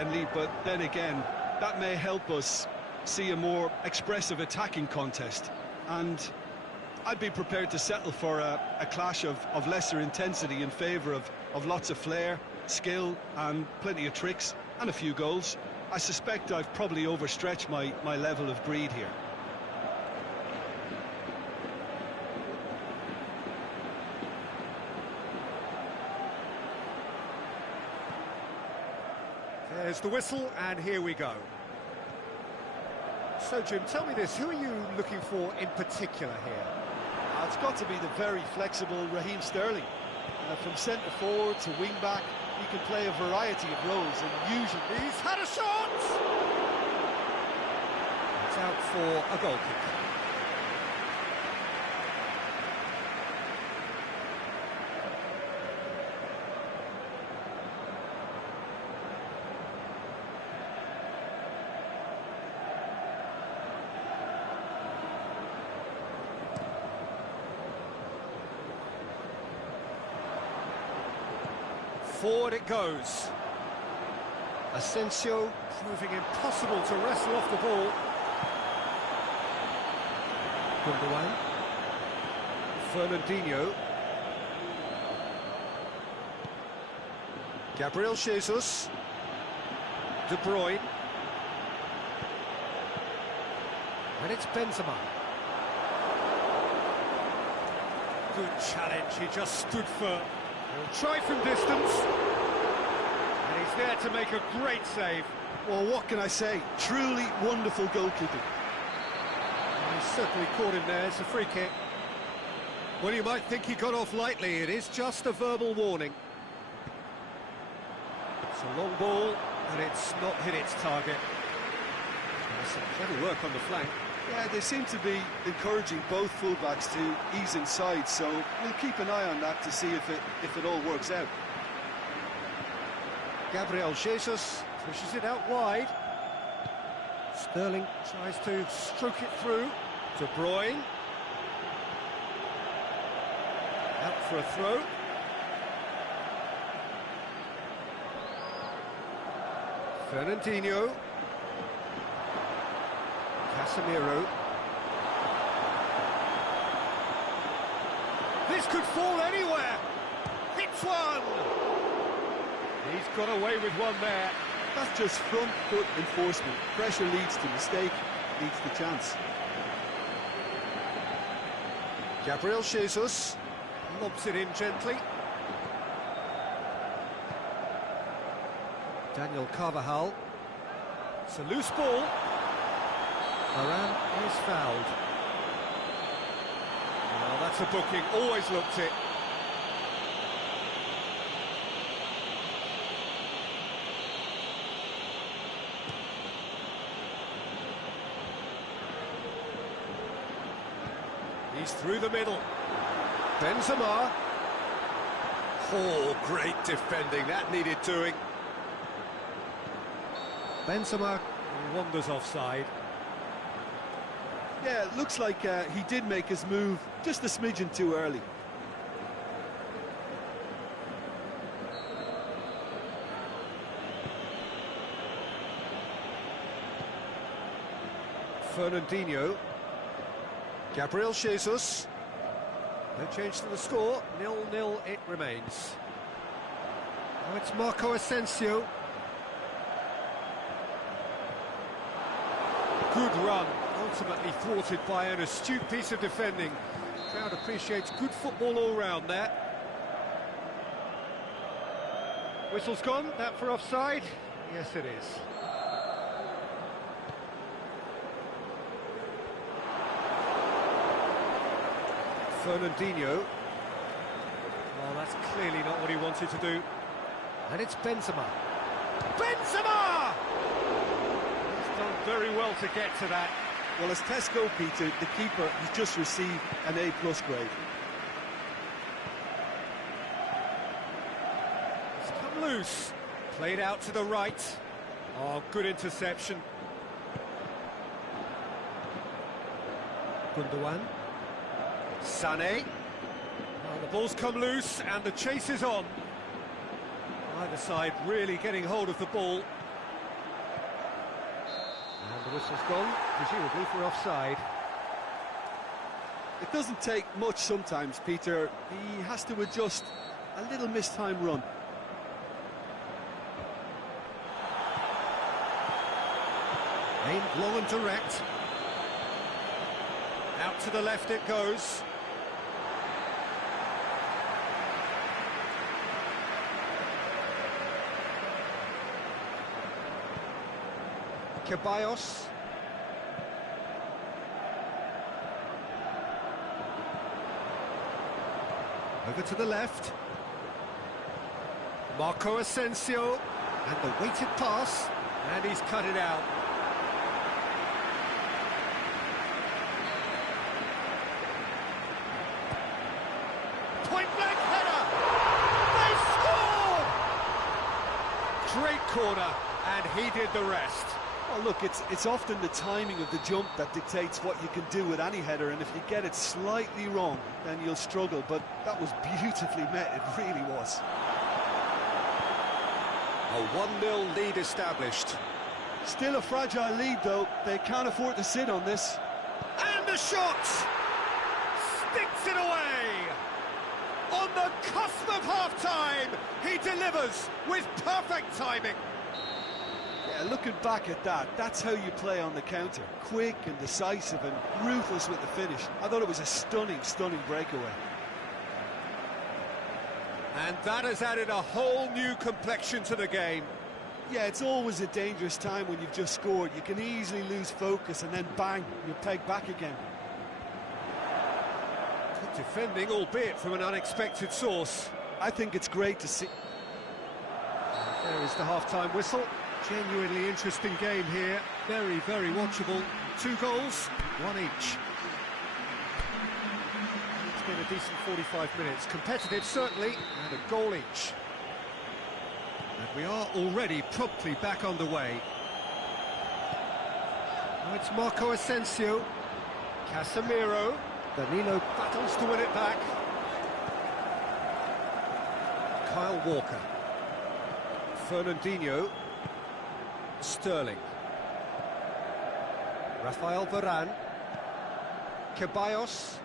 friendly, but then again, that may help us see a more expressive attacking contest. And I'd be prepared to settle for a clash of lesser intensity in favour of lots of flair, skill, and plenty of tricks, and a few goals. I suspect I've probably overstretched my level of greed here. There's the whistle, and here we go. So, Jim, tell me this, who are you looking for in particular here? It's got to be the very flexible Raheem Sterling. From centre-forward to wing-back, he can play a variety of roles, and usually... He's had a shot! It's out for a goal kick. Forward it goes. Asensio proving impossible to wrestle off the ball. Gundogan. Fernandinho. Gabriel Jesus. De Bruyne. And it's Benzema. Good challenge, he just stood firm. He'll try from distance, and he's there to make a great save. Well, what can I say? Truly wonderful goalkeeping. He certainly caught him there. It's a free kick. Well, you might think he got off lightly. It is just a verbal warning. It's a long ball, and it's not hit its target. There's some clever work on the flank. Yeah, they seem to be encouraging both fullbacks to ease inside, so we'll keep an eye on that to see if it all works out. Gabriel Jesus pushes it out wide. Sterling tries to stroke it through. De Bruyne. Out for a throw. Fernandinho. Casemiro. This could fall anywhere. Hits one. He's got away with one there. That's just front foot enforcement. Pressure leads to mistake, leads to chance. Gabriel Jesus lobs it in gently. Daniel Carvajal. It's a loose ball. Varane is fouled. Well, that's a booking, always looked it. He's through the middle. Benzema. Oh, great defending, that needed doing. Benzema wanders offside. Yeah, it looks like he did make his move just a smidgen too early. Fernandinho. Gabriel Jesus. No change to the score, 0-0 it remains. Now it's Marco Asensio. Good run, ultimately thwarted by an astute piece of defending. The crowd appreciates good football all round there. Whistle's gone, that for offside? Yes, it is. Fernandinho. Well, that's clearly not what he wanted to do. And it's Benzema. Benzema! He's done very well to get to that. Well, as Tesco, Peter, the keeper has just received an A+ grade. It's come loose. Played out to the right. Oh, good interception. Gundogan. Sané. Well, the ball's come loose and the chase is on. Either side really getting hold of the ball. And the whistle's gone, presumably for offside. It doesn't take much sometimes, Peter. He has to adjust a little mistimed run. Aimed long and direct. Out to the left it goes. Ceballos. Over to the left. Marco Asensio. And the weighted pass. And he's cut it out. Point-blank header! They scored! Great corner, and he did the rest. Well, look, it's often the timing of the jump that dictates what you can do with any header, and if you get it slightly wrong, then you'll struggle, but that was beautifully met, it really was. A 1-0 lead established. Still a fragile lead, though. They can't afford to sit on this. And the shot! Sticks it away! On the cusp of half-time, he delivers with perfect timing. Yeah, looking back at that, that's how you play on the counter. Quick and decisive and ruthless with the finish. I thought it was a stunning, stunning breakaway. And that has added a whole new complexion to the game. Yeah, it's always a dangerous time when you've just scored. You can easily lose focus and then bang, you're pegged back again. Good defending, albeit from an unexpected source. I think it's great to see. There is the half-time whistle. Genuinely interesting game here. Very, very watchable. 2 goals, 1 each. It's been a decent 45 minutes. Competitive, certainly, and a goal each. And we are already promptly back underway. Now it's Marco Asensio. Casemiro. Danilo battles to win it back. Kyle Walker. Fernandinho. Sterling. Rafael Varane. Ceballos.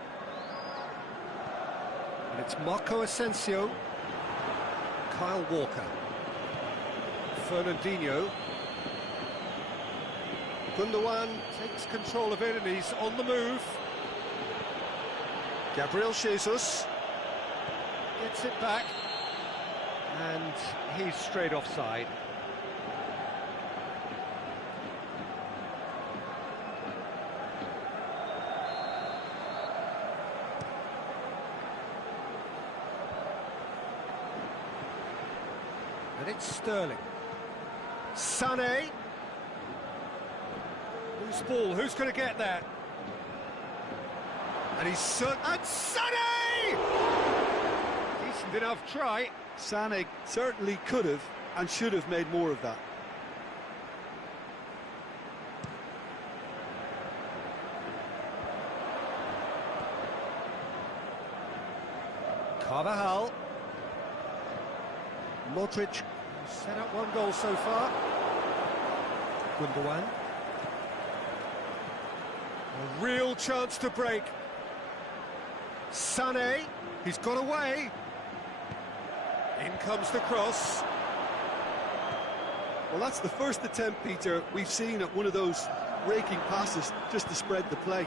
And it's Marco Asensio. Kyle Walker. Fernandinho. Gundogan takes control of it and he's on the move. Gabriel Jesus gets it back. And he's straight offside. And it's Sterling. Sané. Loose ball, who's going to get that? And he's and Sané! Decent enough try. Sané certainly could have and should have made more of that. Carvajal. Modric set up 1 goal so far. Gundogan. A real chance to break. Sané, he's got away. In comes the cross. Well, that's the first attempt, Peter, we've seen at one of those raking passes just to spread the play.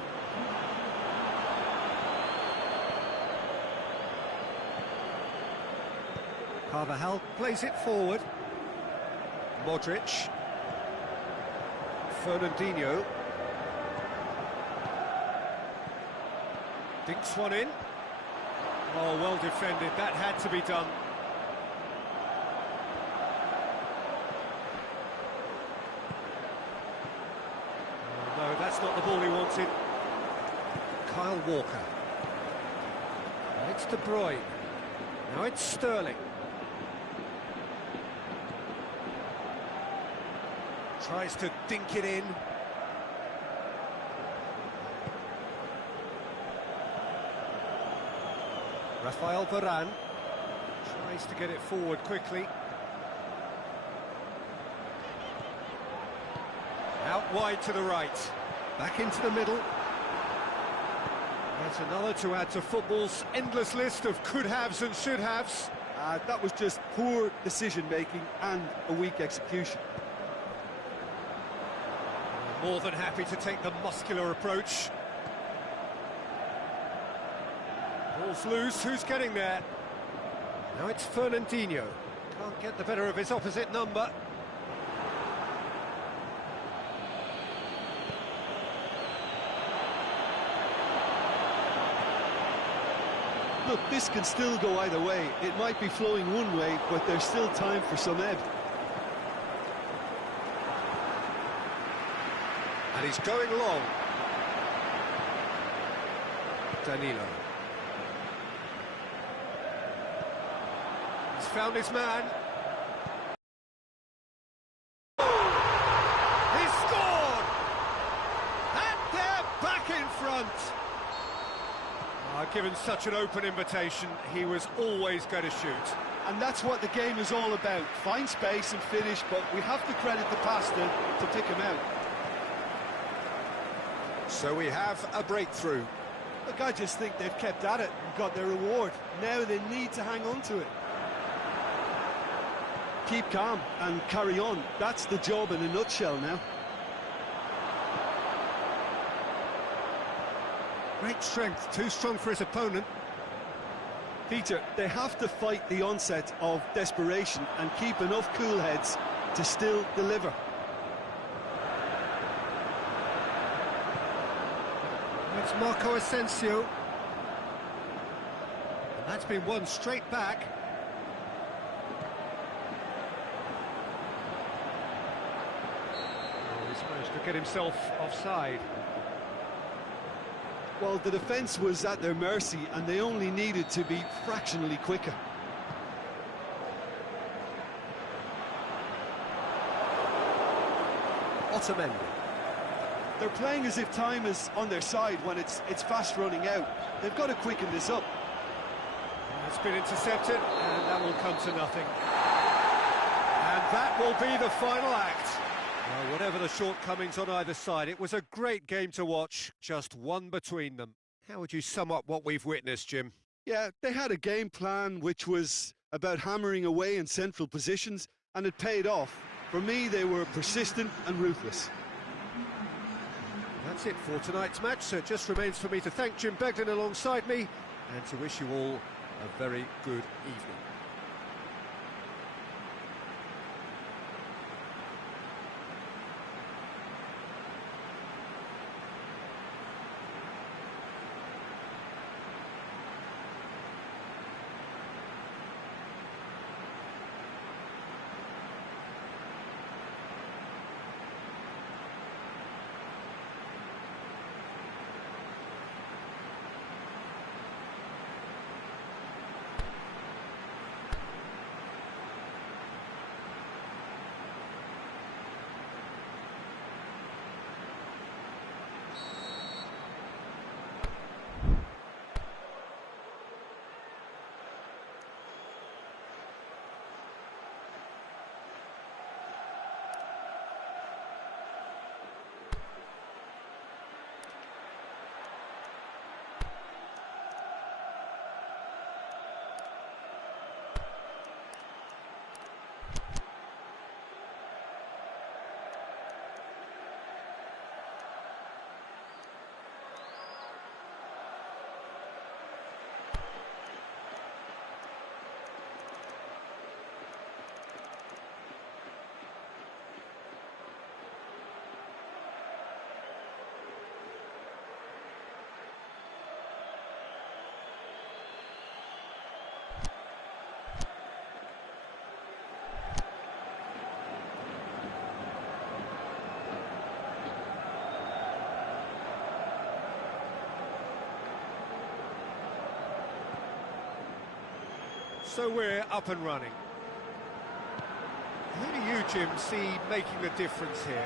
Carvajal plays it forward. Modric. Fernandinho. Dinks one in. Oh, well defended. That had to be done. Oh, no, that's not the ball he wanted. Kyle Walker. And it's De Bruyne. Now it's Sterling. Tries to dink it in. Rafael Varane tries to get it forward quickly. Out wide to the right. Back into the middle. That's another to add to football's endless list of could-haves and should-haves. That was just poor decision-making and a weak execution. More than happy to take the muscular approach. Ball's loose, who's getting there? Now it's Fernandinho. Can't get the better of his opposite number. Look, this can still go either way. It might be flowing one way, but there's still time for some ebb. And he's going long. Danilo. He's found his man. He's scored! And they're back in front. Given such an open invitation, he was always going to shoot. And that's what the game is all about. Find space and finish, but we have to credit the passer to pick him out. So we have a breakthrough. Look, I just think they've kept at it and got their reward. Now they need to hang on to it. Keep calm and carry on. That's the job in a nutshell now. Great strength, too strong for his opponent. Peter, they have to fight the onset of desperation and keep enough cool heads to still deliver. It's Marco Asensio. And that's been won straight back. Oh, he's managed to get himself offside. Well, the defence was at their mercy and they only needed to be fractionally quicker. Otamendi. They're playing as if time is on their side when it's fast running out. They've got to quicken this up. It's been intercepted, and that will come to nothing. And that will be the final act. Well, whatever the shortcomings on either side, it was a great game to watch, just one between them. How would you sum up what we've witnessed, Jim? Yeah, they had a game plan which was about hammering away in central positions, and it paid off. For me, they were persistent and ruthless. That's it for tonight's match, so it just remains for me to thank Jim Beglin alongside me and to wish you all a very good evening. So we're up and running. Who do you, Jim, see making the difference here?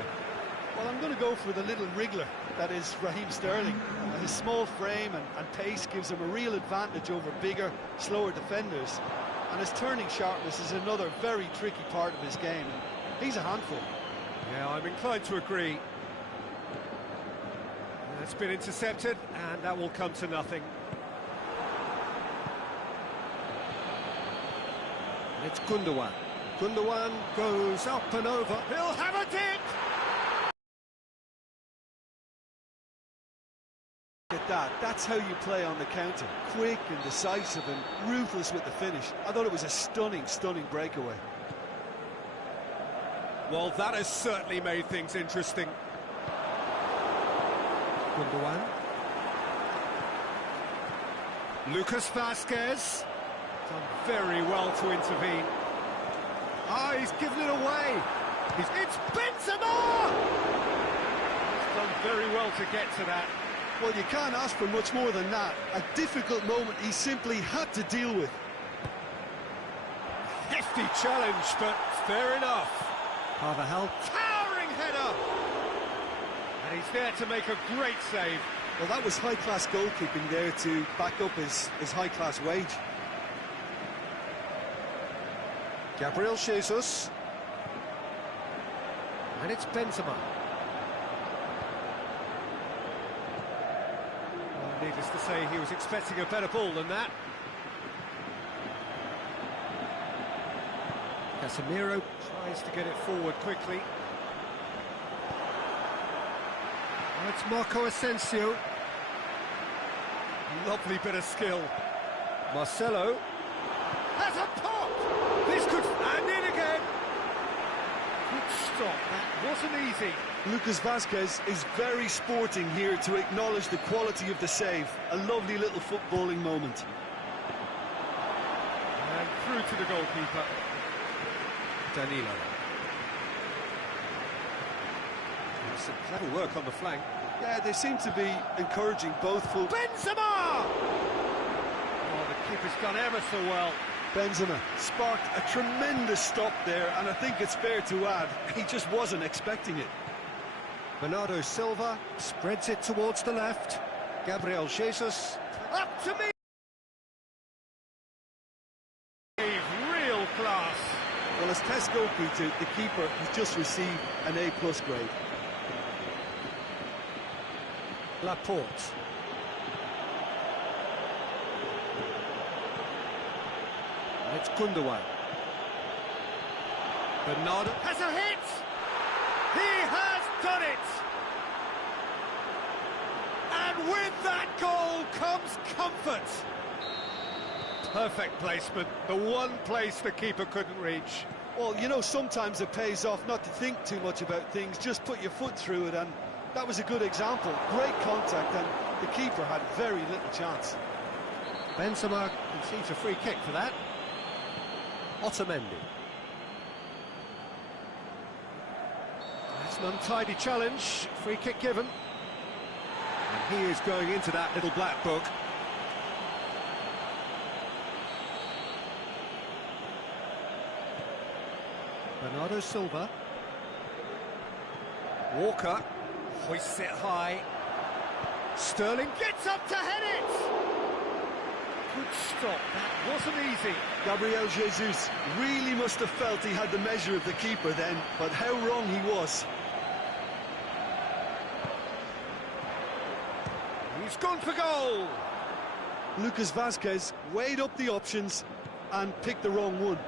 Well, I'm going to go for the little wriggler, that is Raheem Sterling. His small frame and pace gives him a real advantage over bigger, slower defenders. And his turning sharpness is another very tricky part of his game. He's a handful. Yeah, I'm inclined to agree. It's been intercepted, and that will come to nothing. It's Gundogan. Gundogan goes up and over. He'll have a dip! At that, that's how you play on the counter. Quick and decisive and ruthless with the finish. I thought it was a stunning, stunning breakaway. Well, that has certainly made things interesting. Gundogan. Lucas Vazquez. Done very well to intervene. Ah, he's given it away. It's Benzema! He's done very well to get to that. Well, you can't ask for much more than that. A difficult moment he simply had to deal with. Hefty challenge, but fair enough. Carvajal, towering header! And he's there to make a great save. Well, that was high-class goalkeeping there to back up his high-class wage. Gabriel Jesus. And it's Benzema. Well, needless to say, he was expecting a better ball than that. Casemiro tries to get it forward quickly. Oh, it's Marco Asensio. Lovely bit of skill. Marcelo has a pop! This could... and in again! Good stop, that wasn't easy. Lucas Vazquez is very sporting here to acknowledge the quality of the save. A lovely little footballing moment. And through to the goalkeeper. Danilo. Some clever work on the flank. Yeah, they seem to be encouraging both full... Benzema! Oh, the keeper's done ever so well. Benzema sparked a tremendous stop there, and I think it's fair to add, he just wasn't expecting it. Bernardo Silva spreads it towards the left. Gabriel Jesus, up to me! Real class. Well, as test goalkeeper, the keeper has just received an A+ grade. Laporte. It's Gundogan. Bernardo has a hit! He has done it! And with that goal comes comfort. Perfect placement, the one place the keeper couldn't reach. Well, you know, sometimes it pays off not to think too much about things, just put your foot through it, and that was a good example. Great contact, and the keeper had very little chance. Benzema conceives a free kick for that. Otamendi. That's an untidy challenge. Free kick given. And he is going into that little black book. Bernardo Silva. Walker hoists it high. Sterling gets up to head it! Good stop, that wasn't easy. Gabriel Jesus really must have felt he had the measure of the keeper then, but how wrong he was. He's gone for goal! Lucas Vazquez weighed up the options and picked the wrong one.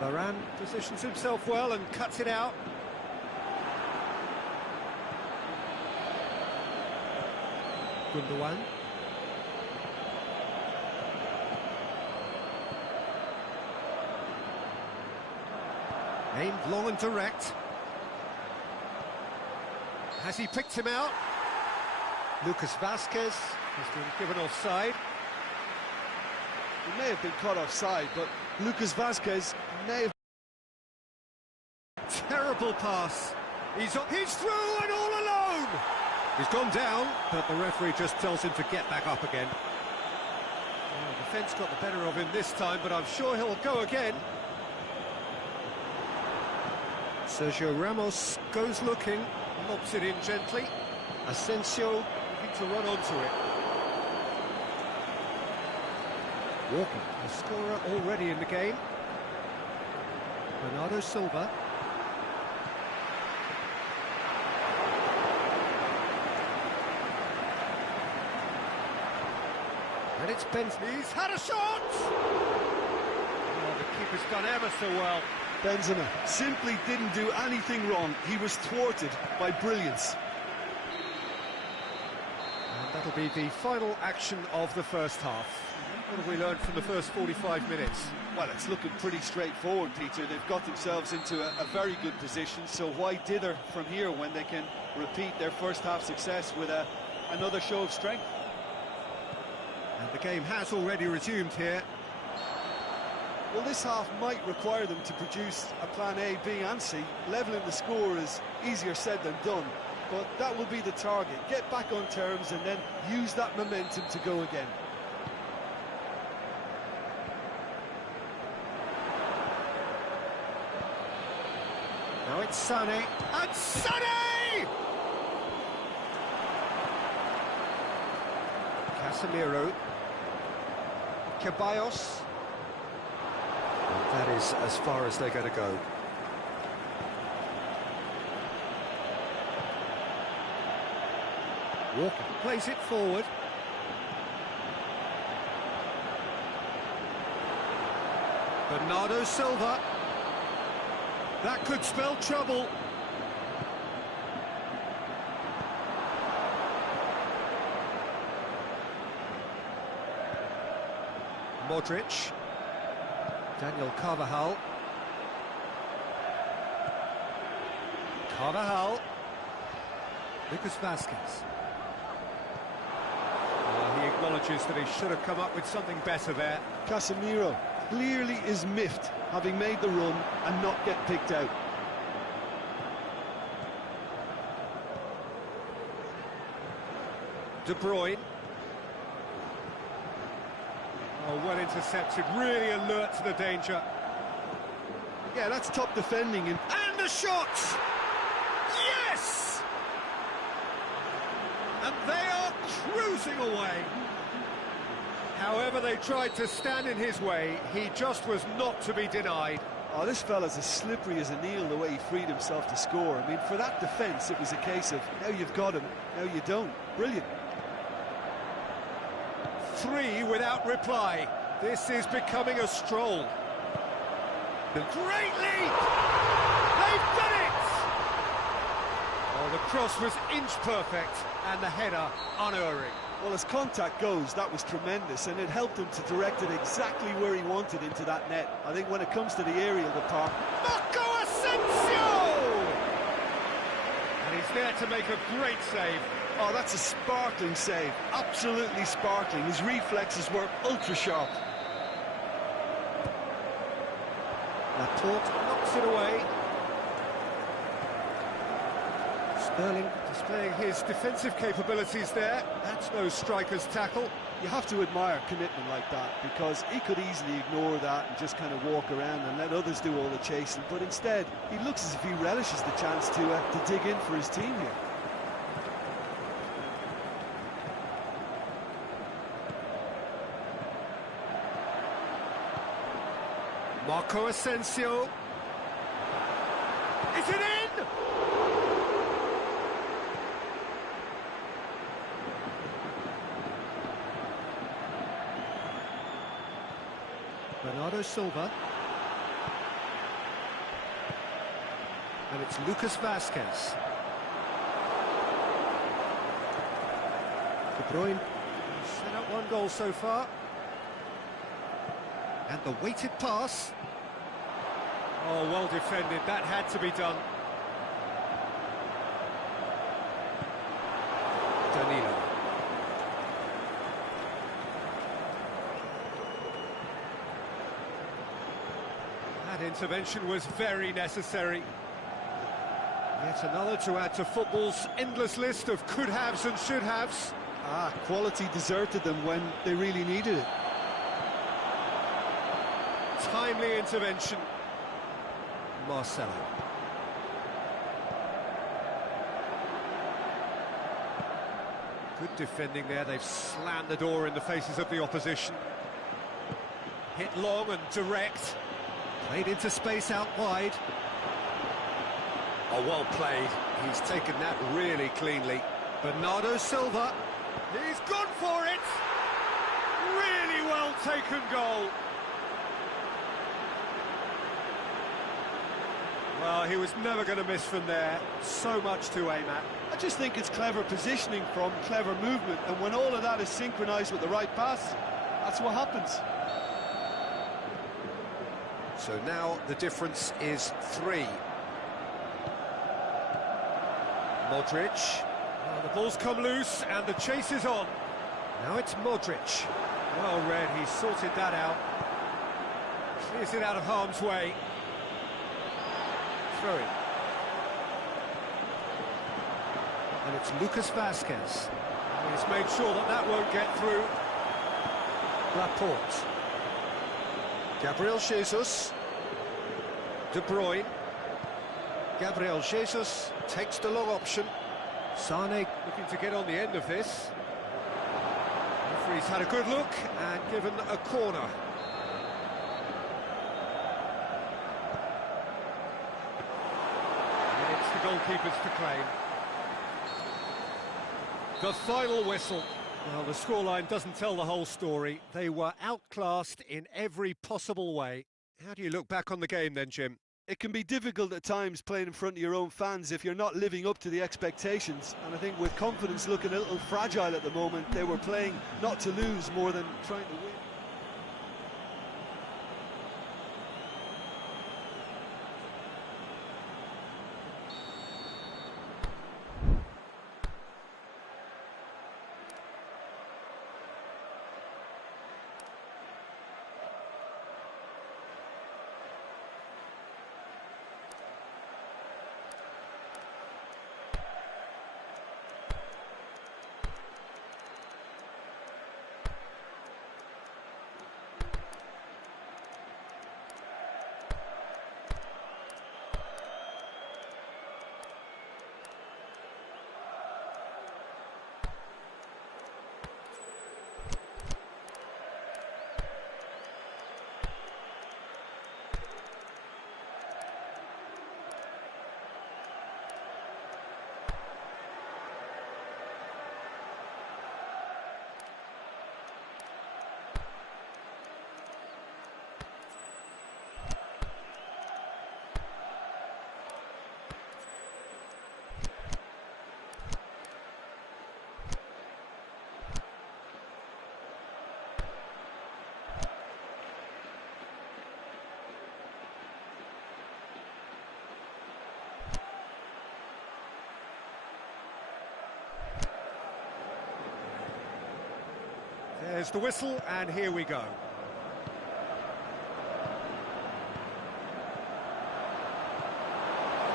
Varane positions himself well and cuts it out. Gundogan. Aimed long and direct. Has he picked him out? Lucas Vazquez has been given offside. He may have been caught offside, but Lucas Vazquez may have... Terrible pass. He's through and all alone! He's gone down, but the referee just tells him to get back up again. Well, the defence got the better of him this time, but I'm sure he'll go again. Sergio Ramos goes looking, lobs it in gently. Asensio looking to run onto it. Walker, the scorer already in the game. Bernardo Silva. And it's Benzema. He's had a shot! Oh, the keeper's done ever so well. Benzema simply didn't do anything wrong. He was thwarted by brilliance. And that'll be the final action of the first half. What have we learned from the first 45 minutes? Well, it's looking pretty straightforward, Peter. They've got themselves into a very good position, so why dither from here when they can repeat their first half success with another show of strength? And the game has already resumed here. Well, this half might require them to produce a plan A, B and C. Levelling the score is easier said than done, but that will be the target. Get back on terms and then use that momentum to go again. Now it's Sané, and Sané! Casemiro. Ceballos. And that is as far as they're going to go. Walker plays it forward. Bernardo Silva. That could spell trouble. Modric. Daniel Carvajal. Carvajal. Lucas Vazquez. He acknowledges that he should have come up with something better there. Casemiro clearly is miffed, having made the run and not get picked out. De Bruyne. Oh, well intercepted, really alert to the danger. Yeah, that's top defending. And the shot! Yes! And they are cruising away. However they tried to stand in his way, he just was not to be denied. Oh, this fella's as slippery as an eel the way he freed himself to score. I mean, for that defence, it was a case of, now you've got him, now you don't. Brilliant. 3 without reply. This is becoming a stroll. The great lead! They've done it! Oh, the cross was inch perfect and the header unerring. Well, as contact goes, that was tremendous, and it helped him to direct it exactly where he wanted into that net. I think when it comes to the aerial department... Marco Asensio! And he's there to make a great save. Oh, that's a sparkling save, absolutely sparkling. His reflexes were ultra-sharp. Laporte knocks it away. Sterling displaying his defensive capabilities there. That's no striker's tackle. You have to admire commitment like that, because he could easily ignore that and just kind of walk around and let others do all the chasing, but instead he looks as if he relishes the chance to dig in for his team here. Marco Asensio. Is it in? Bernardo Silva. And it's Lucas Vazquez. De Bruyne set up 1 goal so far. And the weighted pass. Oh, well defended. That had to be done. Danilo. That intervention was very necessary. Yet another to add to football's endless list of could-haves and should-haves. Quality deserted them when they really needed it. Timely intervention. Marcelo. Good defending there. They've slammed the door in the faces of the opposition. Hit long and direct. Played into space out wide. Oh, well played. He's taken that really cleanly. Bernardo Silva. He's gone for it. taken goal. Well, he was never going to miss from there. So much to aim at. I just think it's clever positioning from clever movement, and when all of that is synchronised with the right pass, that's what happens. So now the difference is 3. Modric. Well, the ball's come loose and the chase is on. Now it's Modric. Well read, he sorted that out. Clears it out of harm's way. Throw it. And it's Lucas Vazquez. He's made sure that that won't get through. Laporte. Gabriel Jesus. De Bruyne. Gabriel Jesus takes the long option. Sane looking to get on the end of this. Referee's had a good look and given a corner. And it's the goalkeepers to claim. The final whistle. Well, the scoreline doesn't tell the whole story. They were outclassed in every possible way. How do you look back on the game then, Jim? It can be difficult at times playing in front of your own fans if you're not living up to the expectations. And I think with confidence looking a little fragile at the moment, they were playing not to lose more than trying to win. There's the whistle, and here we go.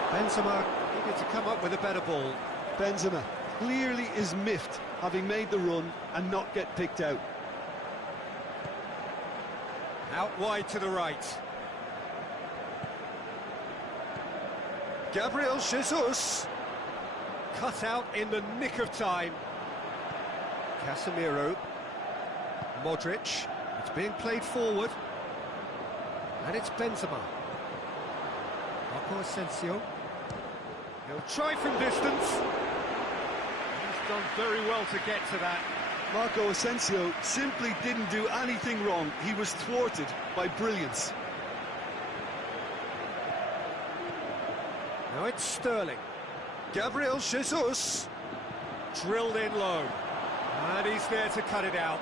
Benzema needed to come up with a better ball. Benzema clearly is miffed, having made the run and not get picked out. Out wide to the right. Gabriel Jesus. Cut out in the nick of time. Casemiro. Modric. It's being played forward. And it's Benzema. Marco Asensio. He'll try from distance. He's done very well to get to that. Marco Asensio simply didn't do anything wrong. He was thwarted by brilliance. Now it's Sterling. Gabriel Jesus. Drilled in low. And he's there to cut it out.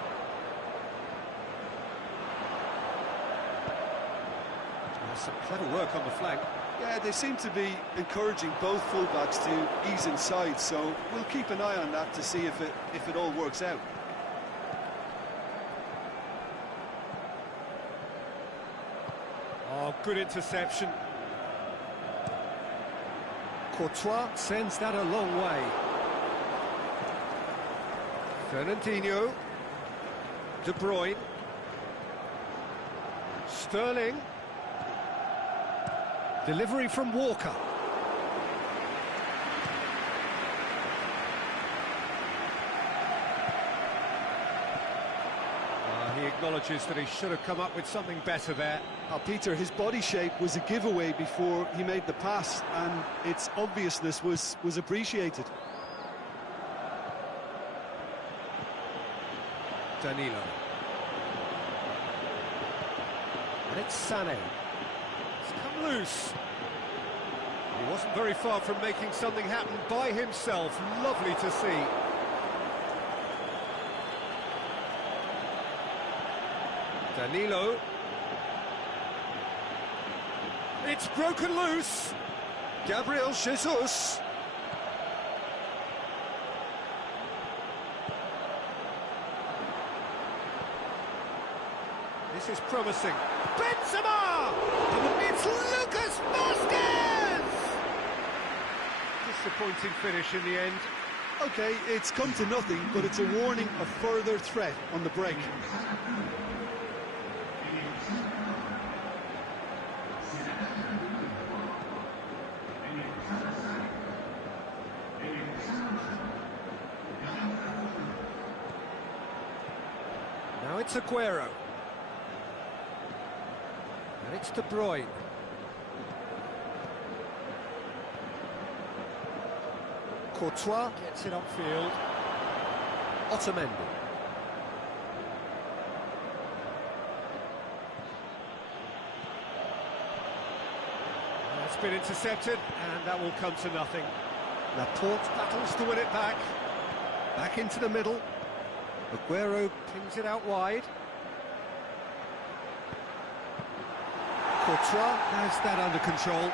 Some clever work on the flank. Yeah, they seem to be encouraging both fullbacks to ease inside, so we'll keep an eye on that to see if it all works out. Oh, good interception. Courtois sends that a long way. Fernandinho. De Bruyne. Sterling. Delivery from Walker. He acknowledges that he should have come up with something better there. Peter, his body shape was a giveaway before he made the pass, and its obviousness was appreciated. Danilo. And it's Sané. It's come loose. He wasn't very far from making something happen by himself. Lovely to see. Danilo. It's broken loose. Gabriel Jesus. This is promising. Benzema! It's Lucas Vasquez! Disappointing finish in the end. Okay, it's come to nothing, but it's a warning of further threat on the break. Now it's Aguero. And it's De Bruyne. Courtois gets it upfield. Otamendi. It's been intercepted, and that will come to nothing. Laporte battles to win it back. Back into the middle. Aguero pings it out wide. Courtois has that under control.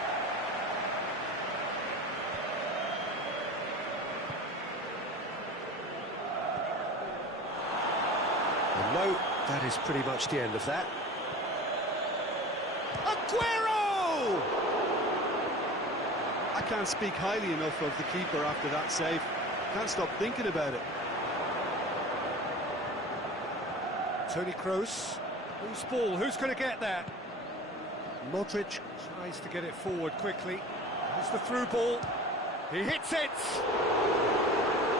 And no, that is pretty much the end of that. Aguero! I can't speak highly enough of the keeper after that save. Can't stop thinking about it. Toni Kroos. Who's ball? Who's going to get that? Modric tries to get it forward quickly. There's the through ball. He hits it!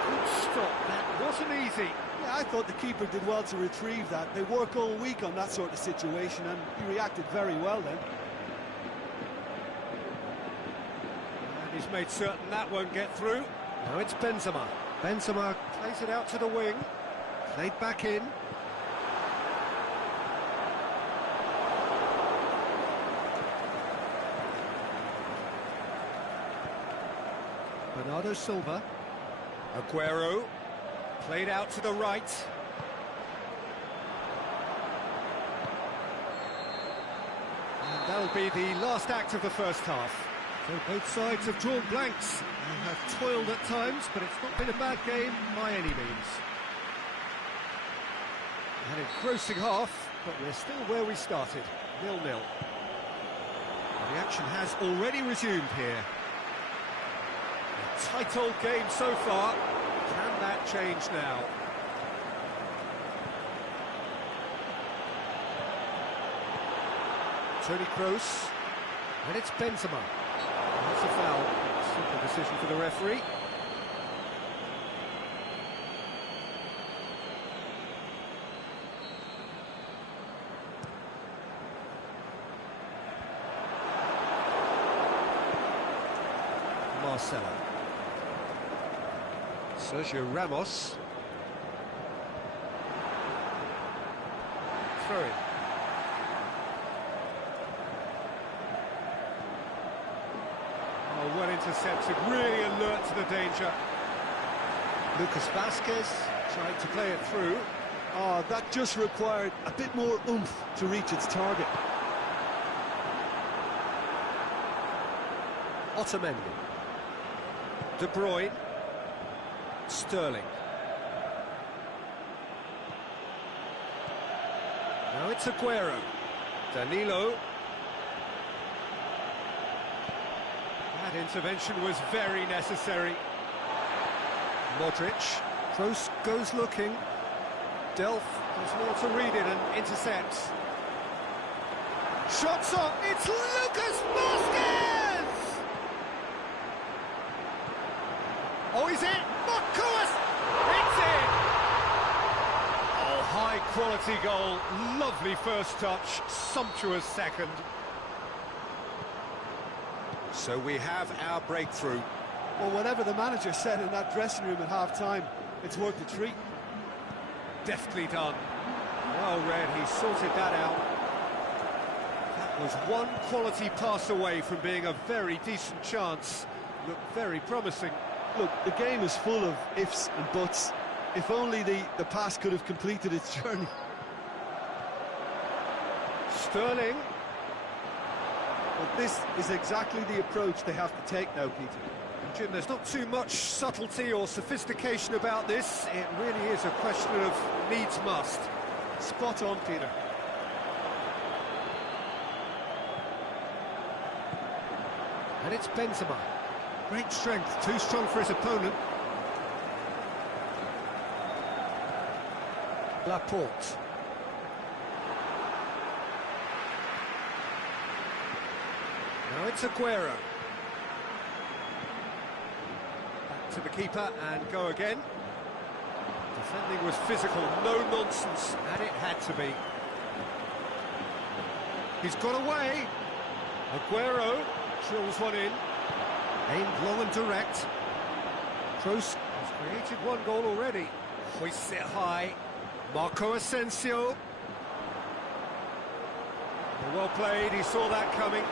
Good stop. That wasn't easy. Yeah, I thought the keeper did well to retrieve that. They work all week on that sort of situation, and he reacted very well then. And he's made certain that won't get through. Now it's Benzema. Benzema plays it out to the wing. Played back in. Bernardo Silva. Aguero. Played out to the right. And that'll be the last act of the first half. So both sides have drawn blanks and have toiled at times, but it's not been a bad game by any means. An engrossing half, but we're still where we started, 0-0. The action has already resumed here. A tight old game so far. Can that change now? Toni Kroos. And it's Benzema. That's a foul. Simple decision for the referee. Marcelo. Sergio Ramos. Throw in. Oh, well intercepted, really alert to the danger. Lucas Vasquez tried to play it through. Oh, that just required a bit more oomph to reach its target. Otamendi. De Bruyne. Sterling. Now it's Aguero. Danilo. That intervention was very necessary. Modric. Kroos goes looking. Delph does well to read it and intercepts. Shots on. It's Lucas Vasquez! Oh, is it? Marcus! It's in! Oh, high-quality goal. Lovely first touch. Sumptuous second. So we have our breakthrough. Well, whatever the manager said in that dressing room at half-time, it's worth a treat. Deftly done. Well read, he sorted that out. Was one quality pass away from being a very decent chance. Looked very promising. Look, the game is full of ifs and buts. If only the pass could have completed its journey. Sterling. But this is exactly the approach they have to take now, Peter. Jim, there's not too much subtlety or sophistication about this. It really is a question of needs must. Spot on, Peter. And it's Benzema. Great strength, too strong for his opponent. Laporte. Now it's Aguero. Back to the keeper and go again. Defending was physical, no nonsense, and it had to be. He's got away. Aguero drills one in. Aimed long and direct. Kroos has created one goal already. Hoists it high. Marco Asensio. Well played, he saw that coming.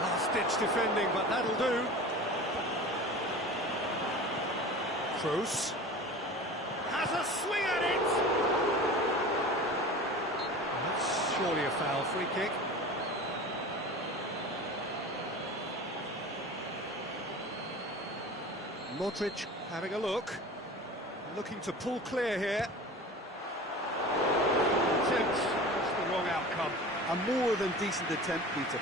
Last-ditch defending, but that'll do. Kroos has a swing at it. That's surely a foul, free kick. Modric having a look, looking to pull clear here. Attempt, that's the wrong outcome. A more than decent attempt, Peter.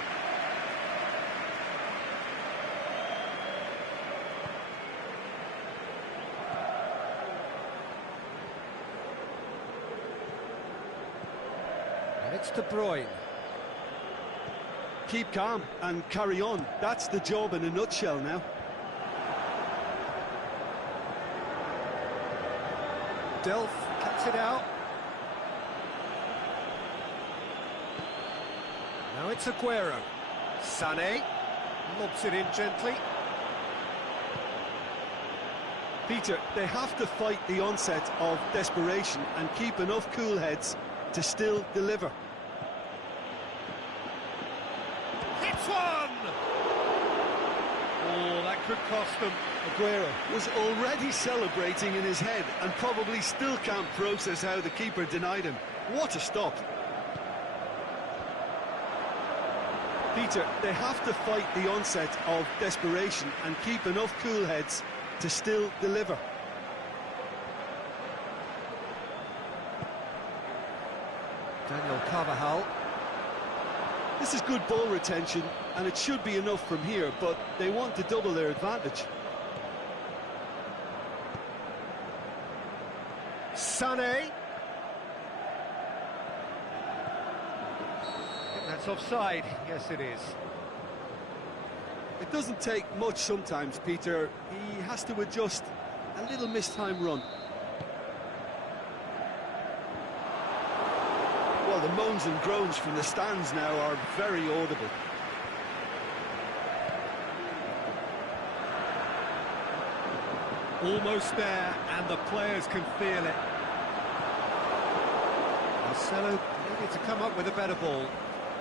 And it's De Bruyne. Keep calm and carry on. That's the job in a nutshell now. Delph cuts it out. Now it's Aguero. Sané lobs it in gently. Peter, they have to fight the onset of desperation and keep enough cool heads to still deliver. Hits one! Oh, that could cost them. Aguero was already celebrating in his head and probably still can't process how the keeper denied him. What a stop. Peter, they have to fight the onset of desperation and keep enough cool heads to still deliver. Daniel Carvajal. This is good ball retention and it should be enough from here, but they want to double their advantage. Sané. I think that's offside. Yes, it is. It doesn't take much sometimes, Peter. He has to adjust a little mistime run. Well, the moans and groans from the stands now are very audible. Almost there, and the players can feel it. Marcelo needed to come up with a better ball.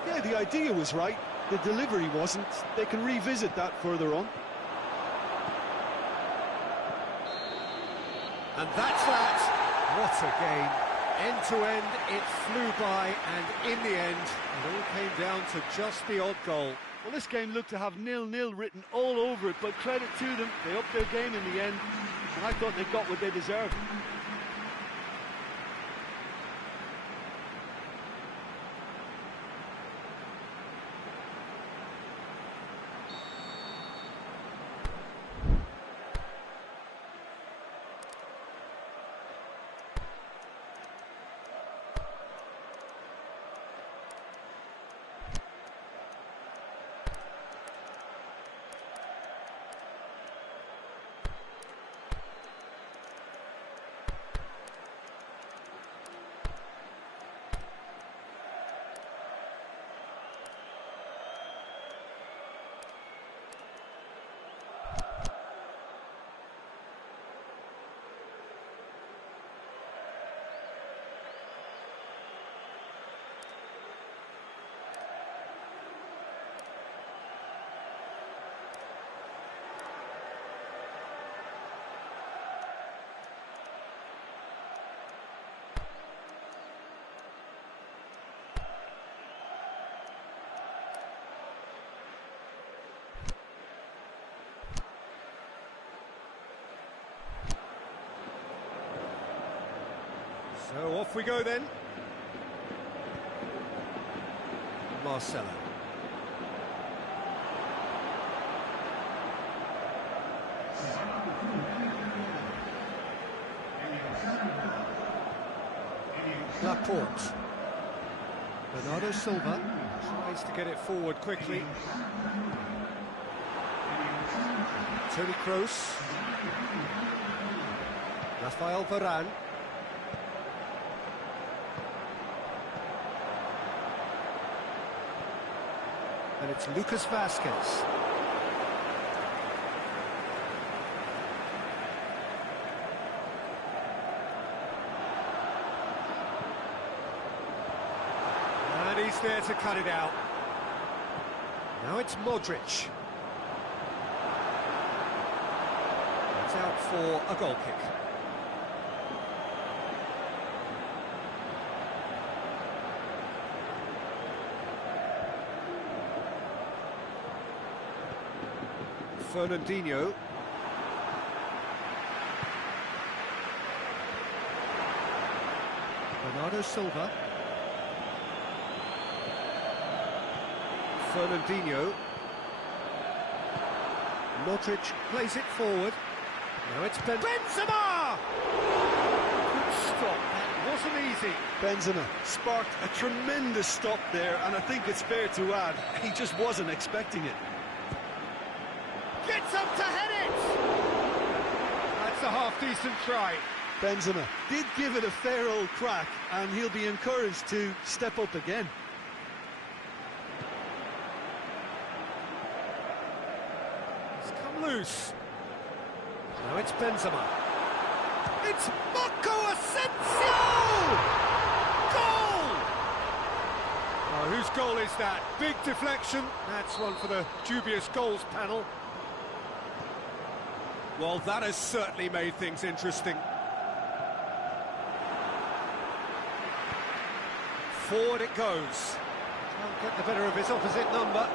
Yeah, the idea was right. The delivery wasn't. They can revisit that further on. And that's that. What a game. End to end, it flew by, and in the end, it all came down to just the odd goal. Well, this game looked to have 0-0 written all over it, but credit to them, they upped their game in the end, and I thought they got what they deserved. So off we go then. Marcelo. Laporte. Bernardo Silva tries to get it forward quickly. Toni Kroos. Rafael Varane. And it's Lucas Vazquez. And he's there to cut it out. Now it's Modric. It's out for a goal kick. Fernandinho. Bernardo Silva. Fernandinho. Modric plays it forward. Now it's Benzema! Good stop, that wasn't easy. Benzema sparked a tremendous stop there, and I think it's fair to add, he just wasn't expecting it. Gets up to head it! That's a half-decent try. Benzema did give it a fair old crack, and he'll be encouraged to step up again. It's come loose. Now it's Benzema. It's Marco Asensio! Goal! Oh, whose goal is that? Big deflection. That's one for the dubious goals panel. Well, that has certainly made things interesting. Forward it goes. Can't get the better of his opposite number.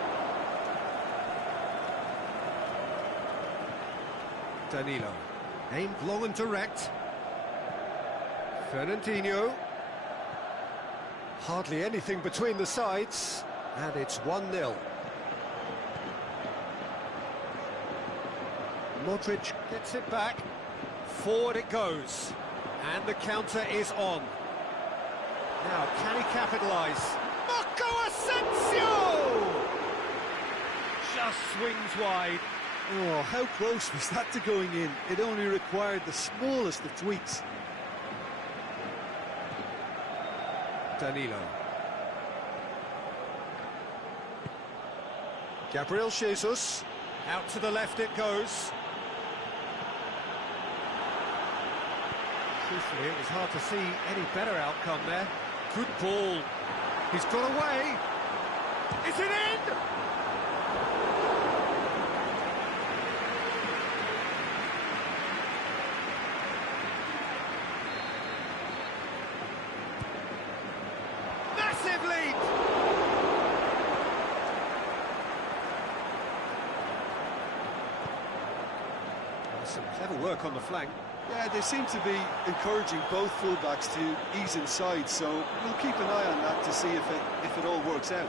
Danilo, aimed long and direct. Fernandinho. Hardly anything between the sides, and it's 1-0. Modric gets it back. Forward it goes, and the counter is on. Now, can he capitalise? Marco Asensio! Just swings wide. Oh, how close was that to going in? It only required the smallest of tweaks. Danilo. Gabriel Jesus. Out to the left it goes. Truthfully, it was hard to see any better outcome there. Good ball. He's got away. Is it in? Massive lead! Some clever work on the flank. Yeah, they seem to be encouraging both fullbacks to ease inside, so we'll keep an eye on that to see if it all works out.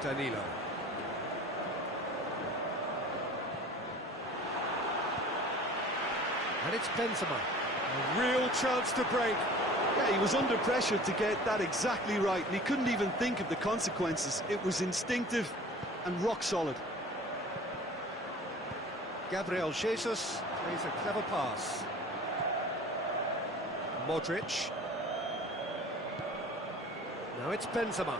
Danilo. And it's Benzema. A real chance to break. Yeah, he was under pressure to get that exactly right, and he couldn't even think of the consequences. It was instinctive and rock solid. Gabriel Jesus plays a clever pass. Modric. Now it's Benzema.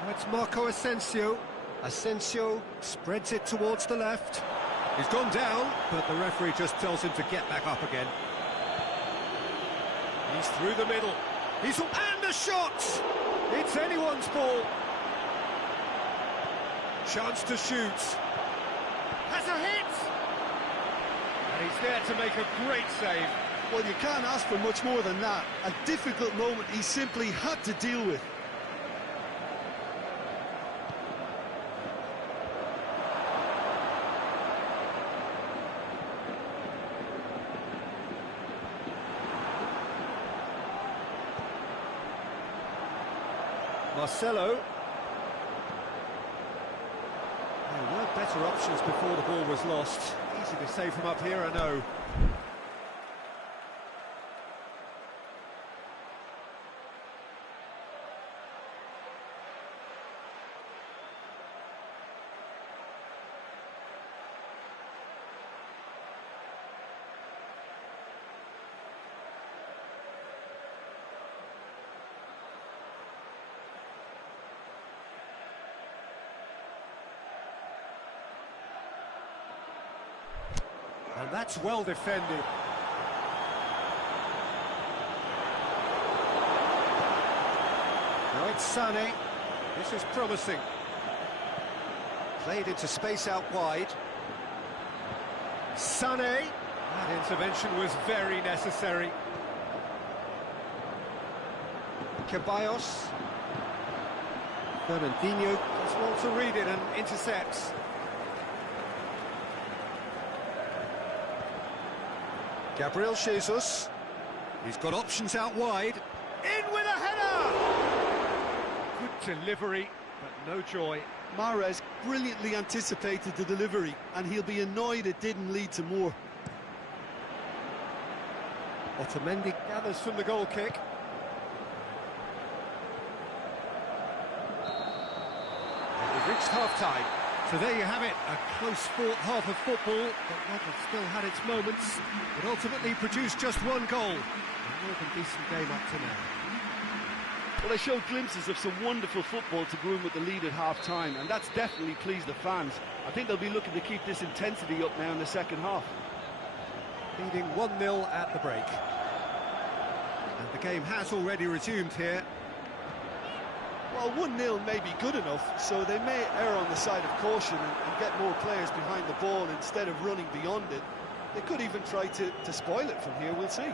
Now it's Marco Asensio. Asensio spreads it towards the left. He's gone down, but the referee just tells him to get back up again. He's through the middle. He's and a shot! It's anyone's ball. Chance to shoot. Has a hit! And he's there to make a great save. Well, you can't ask for much more than that. A difficult moment he simply had to deal with. Marcelo. There were better options before the ball was lost. Easy to say from up here, I know. And that's well defended. Now it's Sané. This is promising. Played into space out wide. Sané. That intervention was very necessary. Ceballos. Fernandinho does well to read it and intercepts. Gabriel Jesus. He's got options out wide. In with a header! Good delivery, but no joy. Mahrez brilliantly anticipated the delivery, and he'll be annoyed it didn't lead to more. Otamendi gathers from the goal kick. And we've reached half-time. So there you have it, a close-fought half of football, but one that still had its moments, but ultimately produced just one goal. A more than decent game up to now. Well, they showed glimpses of some wonderful football to go in with the lead at half-time, and that's definitely pleased the fans. I think they'll be looking to keep this intensity up now in the second half. Leading 1-0 at the break. And the game has already resumed here. Well, 1-0 may be good enough, so they may err on the side of caution and get more players behind the ball instead of running beyond it. They could even try to spoil it from here, we'll see.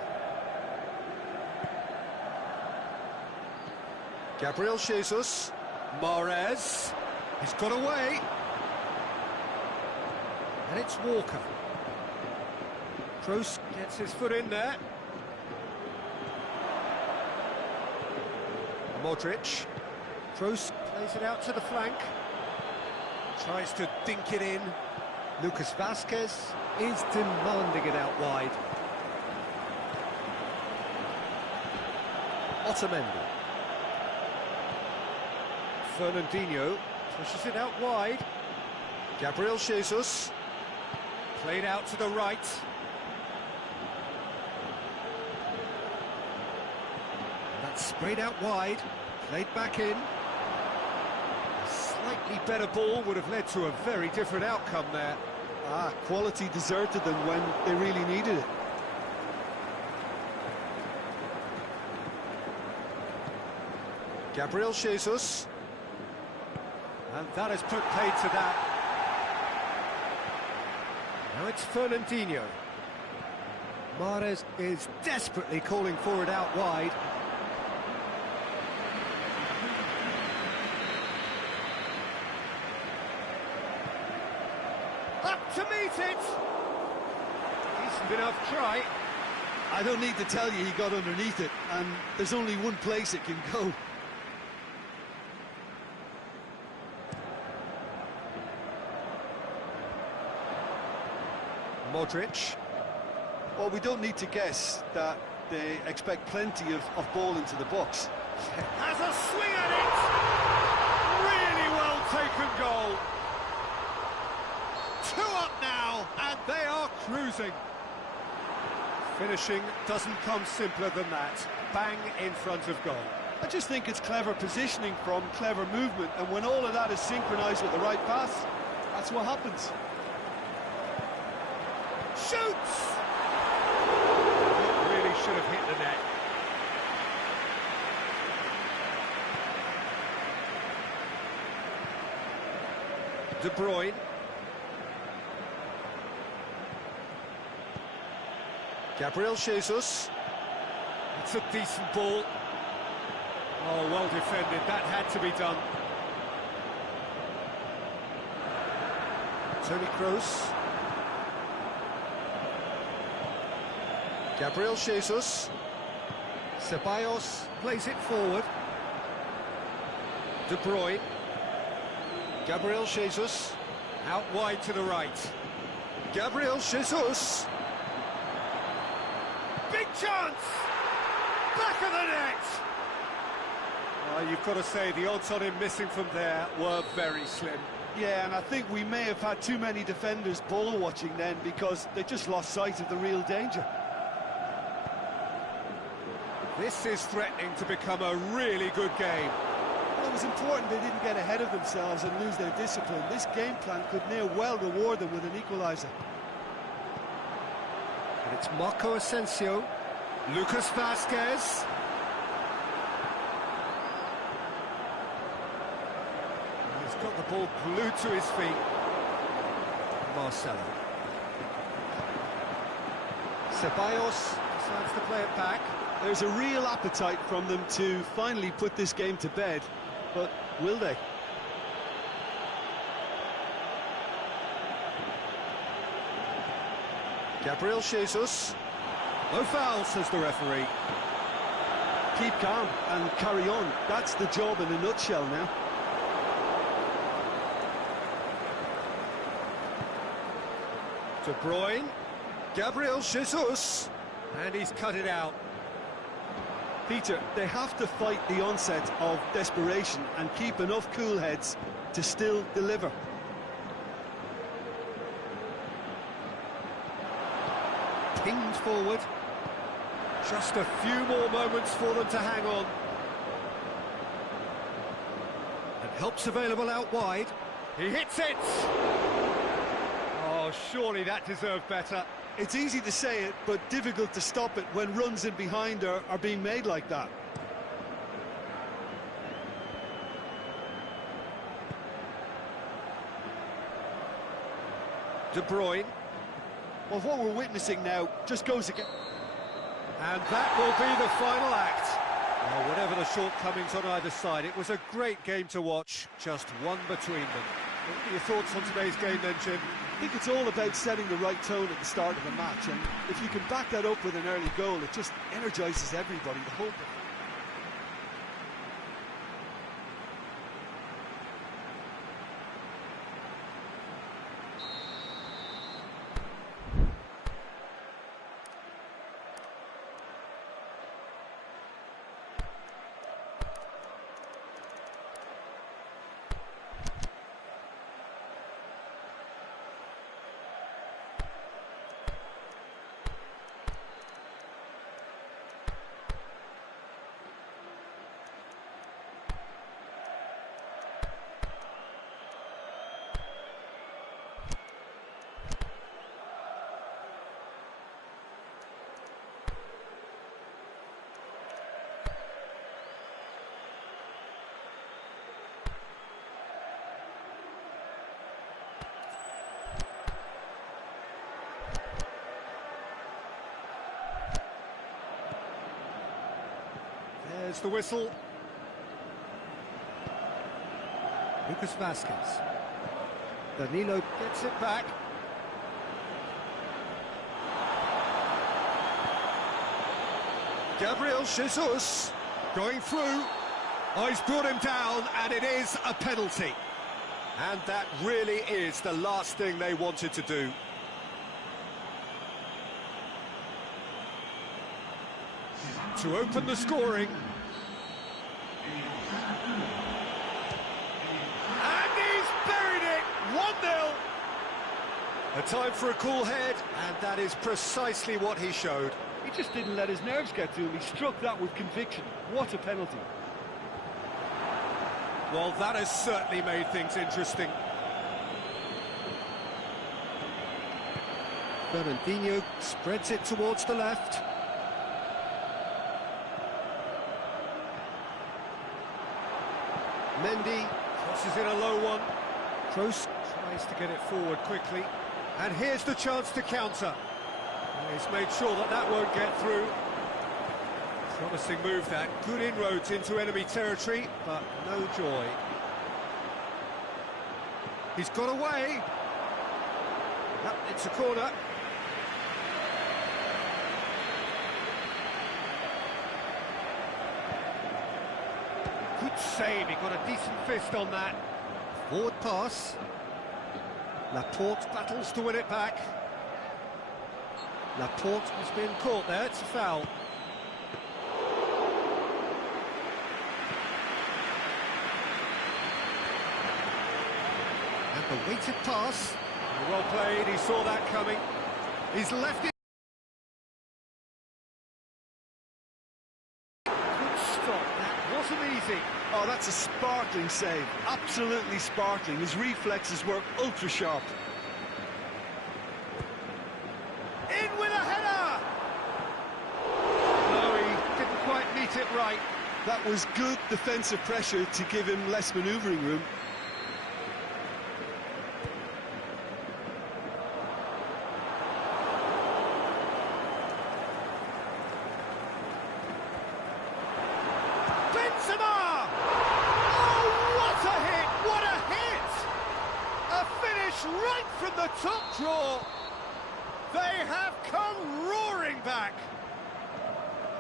Gabriel Jesus. Mahrez. He's got away. And it's Walker. Kroos gets his foot in there. Modric. Kroos plays it out to the flank. Tries to dink it in. Lucas Vazquez is demanding it out wide. Otamendi. Fernandinho pushes it out wide. Gabriel Jesus. Played out to the right. That's sprayed out wide. Played back in. A slightly better ball would have led to a very different outcome there. Quality deserted them when they really needed it. Gabriel Jesus. And that has put paid to that. Now it's Fernandinho. Mahrez is desperately calling for it out wide. Up to meet it! Decent enough try. I don't need to tell you he got underneath it, and there's only one place it can go. Modric. Well, we don't need to guess that they expect plenty of ball into the box. Has a swing at it! Really well taken goal. 2 up now, and they are cruising. Finishing doesn't come simpler than that. Bang in front of goal. I just think it's clever positioning from clever movement, and when all of that is synchronised with the right pass, that's what happens. Shoots! It really should have hit the net. De Bruyne. Gabriel Jesus. It's a decent ball. Oh, well defended. That had to be done. Toni Kroos. Gabriel Jesus. Ceballos plays it forward. De Bruyne. Gabriel Jesus. Out wide to the right. Gabriel Jesus. Big chance! Back of the net! You've got to say, the odds on him missing from there were very slim. Yeah, and I think we may have had too many defenders ball watching then, because they just lost sight of the real danger. This is threatening to become a really good game. Well, it was important they didn't get ahead of themselves and lose their discipline. This game plan could near well reward them with an equaliser. And it's Marco Asensio, Lucas Vazquez. He's got the ball glued to his feet. Marcelo. Ceballos decides to play it back. There's a real appetite from them to finally put this game to bed, but will they? Gabriel Jesus. No foul, says the referee. Keep calm and carry on. That's the job in a nutshell now. De Bruyne. Gabriel Jesus. And he's cut it out. Peter, they have to fight the onset of desperation and keep enough cool heads to still deliver. Pinged forward. Just a few more moments for them to hang on. And help's available out wide. He hits it! Oh, surely that deserved better. It's easy to say it, but difficult to stop it when runs in behind are being made like that. De Bruyne. Well, what we're witnessing now just goes again. And that will be the final act. Well, whatever the shortcomings on either side, it was a great game to watch, just one between them. What are your thoughts on today's game then, Jim? I think it's all about setting the right tone at the start of the match, and if you can back that up with an early goal, it just energises everybody, the whole... There's the whistle. Lucas Vazquez. Danilo gets it back. Gabriel Jesus going through. Oh, he's brought him down, and it is a penalty. And that really is the last thing they wanted to do. To open the scoring. And he's buried it! 1-0! A time for a cool head, and that is precisely what he showed. He just didn't let his nerves get to him. He struck that with conviction. What a penalty. Well, that has certainly made things interesting. Fernandinho spreads it towards the left. Mendy crosses in a low one. Kroos tries to get it forward quickly. And here's the chance to counter. He's made sure that that won't get through. Promising move that. Good inroads into enemy territory, but no joy. He's got away. Yep, it's a corner. Good save, he got a decent fist on that. Forward pass. Laporte battles to win it back. Laporte has been caught there, it's a foul. And the weighted pass. Well played, he saw that coming. He's left it. Good stop, that wasn't easy. Oh, that's a sparkling save, absolutely sparkling. His reflexes were ultra sharp. In with a header! No, he didn't quite meet it right. That was good defensive pressure to give him less manoeuvring room. Benzema! Oh, what a hit! What a hit! A finish right from the top draw. They have come roaring back.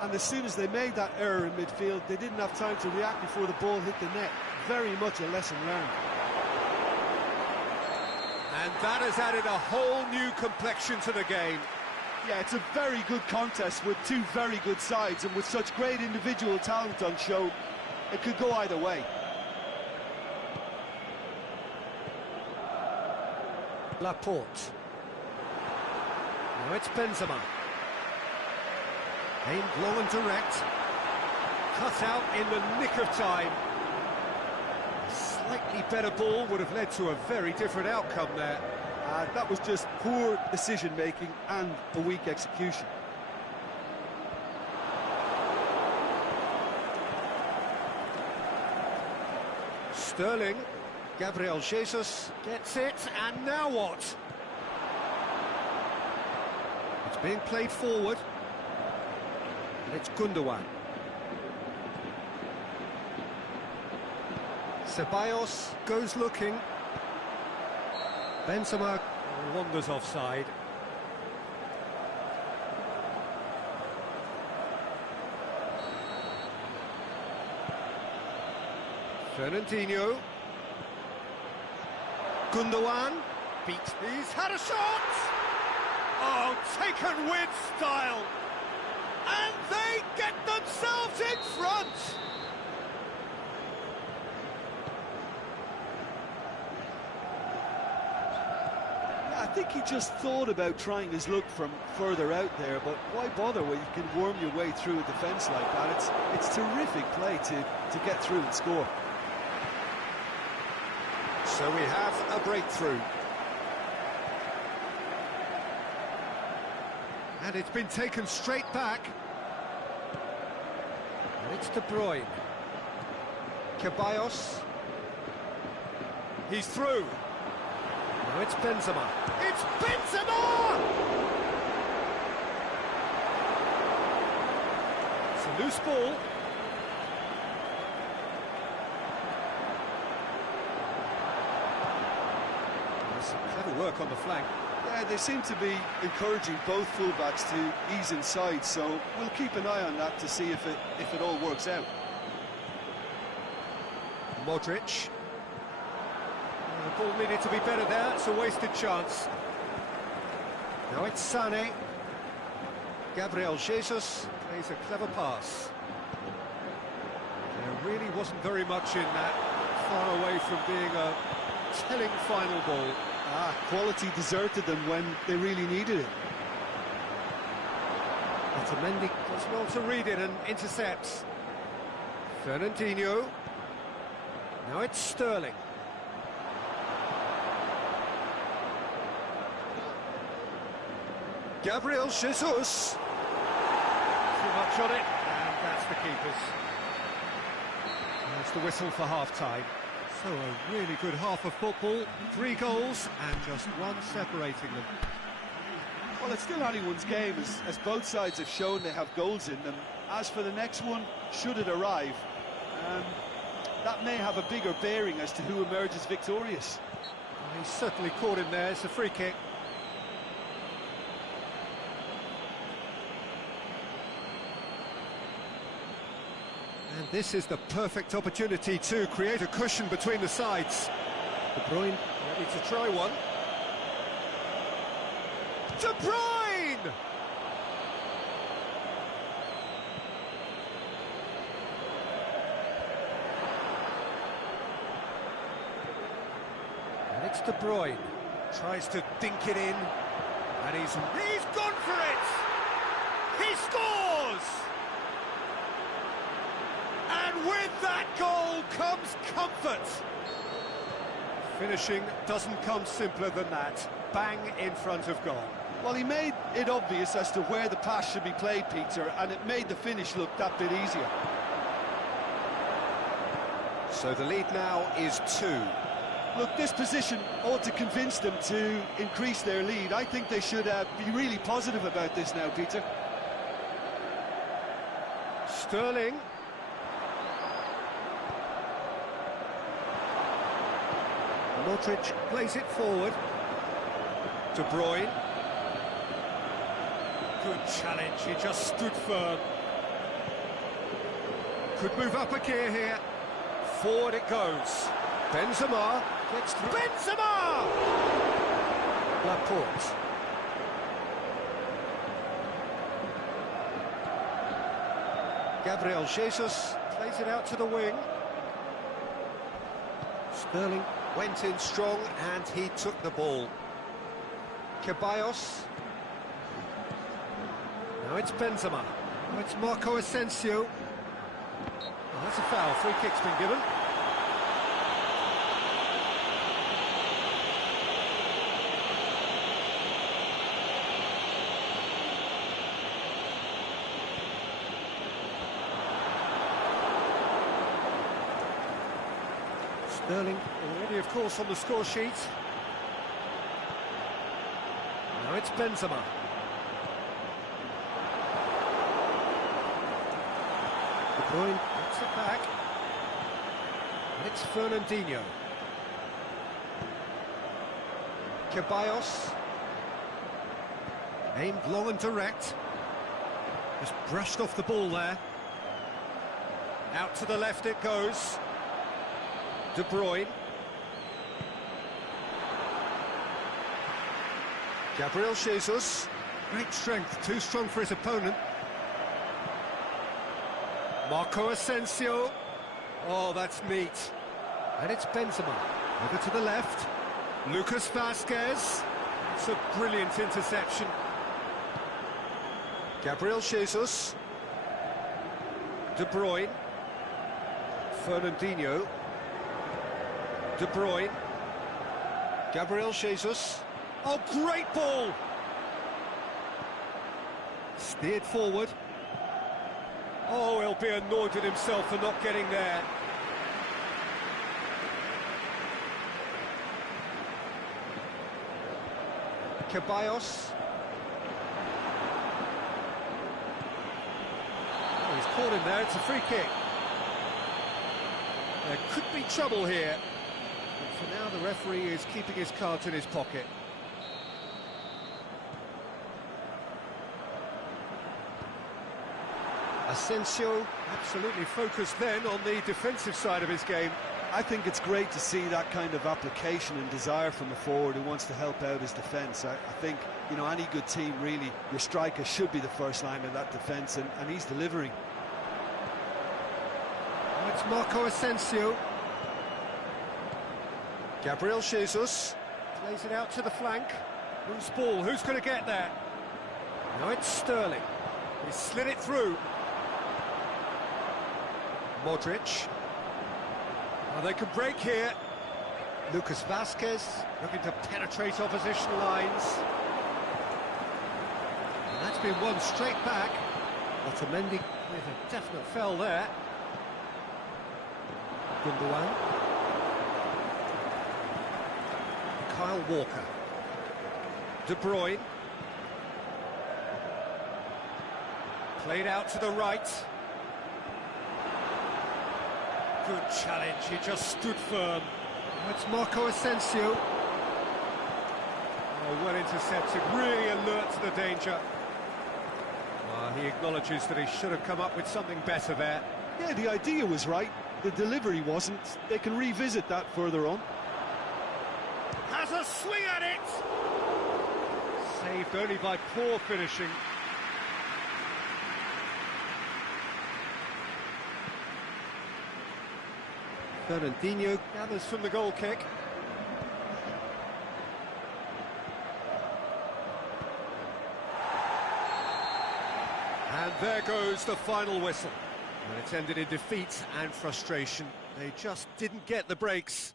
And as soon as they made that error in midfield, they didn't have time to react before the ball hit the net. Very much a lesson learned. And that has added a whole new complexion to the game. Yeah, it's a very good contest with two very good sides, and with such great individual talent on show, it could go either way. Laporte. Now it's Benzema. Aimed long and direct. Cut out in the nick of time. A slightly better ball would have led to a very different outcome there. That was just poor decision-making and a weak execution. Sterling. Gabriel Jesus gets it, and now what? It's being played forward. And it's Gundogan. Ceballos goes looking. Benzema wanders offside. Fernandinho. Gundogan beats. He's had a shot! Oh, taken with style! And they get themselves in front! I think he just thought about trying his luck from further out there, but why bother when you can worm your way through a defence like that? It's terrific play to get through and score. So we have a breakthrough. And it's been taken straight back. And it's De Bruyne. Ceballos. He's through. Now it's Benzema. It's Benzema! It's a loose ball. Some clever work on the flank. Yeah, they seem to be encouraging both fullbacks to ease inside, so we'll keep an eye on that to see if it all works out. Modric. The ball needed to be better there, it's a wasted chance. Now it's Sané. Gabriel Jesus plays a clever pass. There really wasn't very much in that, far away from being a telling final ball. Quality deserted them when they really needed it. Otamendi does well to read it and intercepts. Fernandinho. Now it's Sterling. Gabriel Jesus. Too much on it, and that's the keeper's. That's the whistle for half-time. So a really good half of football, 3 goals and just one separating them. Well, it's still anyone's game, as both sides have shown they have goals in them. As for the next one, should it arrive, that may have a bigger bearing as to who emerges victorious. He's certainly caught him there, it's a free kick. And this is the perfect opportunity to create a cushion between the sides. De Bruyne ready to try one. De Bruyne! And it's De Bruyne. Tries to dink it in. And he's gone for it! He scores! And with that goal comes comfort. Finishing doesn't come simpler than that. Bang in front of goal. Well, he made it obvious as to where the pass should be played, Peter, and it made the finish look that bit easier. So the lead now is 2. Look, this position ought to convince them to increase their lead. I think they should be really positive about this now, Peter. Sterling. Modric plays it forward. De Bruyne. Good challenge, he just stood firm. Could move up a gear here. Forward it goes. Benzema gets through. Benzema! Laporte. Gabriel Jesus plays it out to the wing. Sterling went in strong and he took the ball. Ceballos. Now it's Benzema. Now it's Marco Asensio. Oh, that's a foul. Free kick's been given. Sterling already, of course, on the score sheet. Now it's Benzema. De Bruyne gets it back. And it's Fernandinho. Ceballos. Aimed long and direct. Just brushed off the ball there. Out to the left it goes. De Bruyne. Gabriel Jesus. Great strength, too strong for his opponent. Marco Asensio. Oh, that's neat. And it's Benzema. Over to the left. Lucas Vazquez. It's a brilliant interception. Gabriel Jesus. De Bruyne. Fernandinho. De Bruyne. Gabriel Jesus. Oh, great ball! Steered forward. Oh, he'll be annoyed with himself for not getting there. Ceballos. Oh, he's caught him there, it's a free kick. There could be trouble here. But for now, the referee is keeping his cards in his pocket. Asensio absolutely focused then on the defensive side of his game. I think it's great to see that kind of application and desire from a forward who wants to help out his defence. I think, you know, any good team, really, your striker should be the first line of that defence, and he's delivering. Oh, it's Marco Asensio. Gabriel Jesus plays it out to the flank. Whose ball? Who's going to get there? Now it's Sterling. He slid it through. Modric. Well, they can break here. Lucas Vazquez looking to penetrate opposition lines. And that's been won straight back. Otamendi with a definite foul there. Gundogan. Kyle Walker. De Bruyne. Played out to the right. Good challenge, he just stood firm. That's Marco Asensio. Oh, well intercepted, really alert to the danger. He acknowledges that he should have come up with something better there. Yeah, the idea was right, the delivery wasn't. They can revisit that further on. Has a swing at it! Saved only by poor finishing. Fernandinho gathers from the goal kick. And there goes the final whistle. And it's ended in defeat and frustration. They just didn't get the breaks.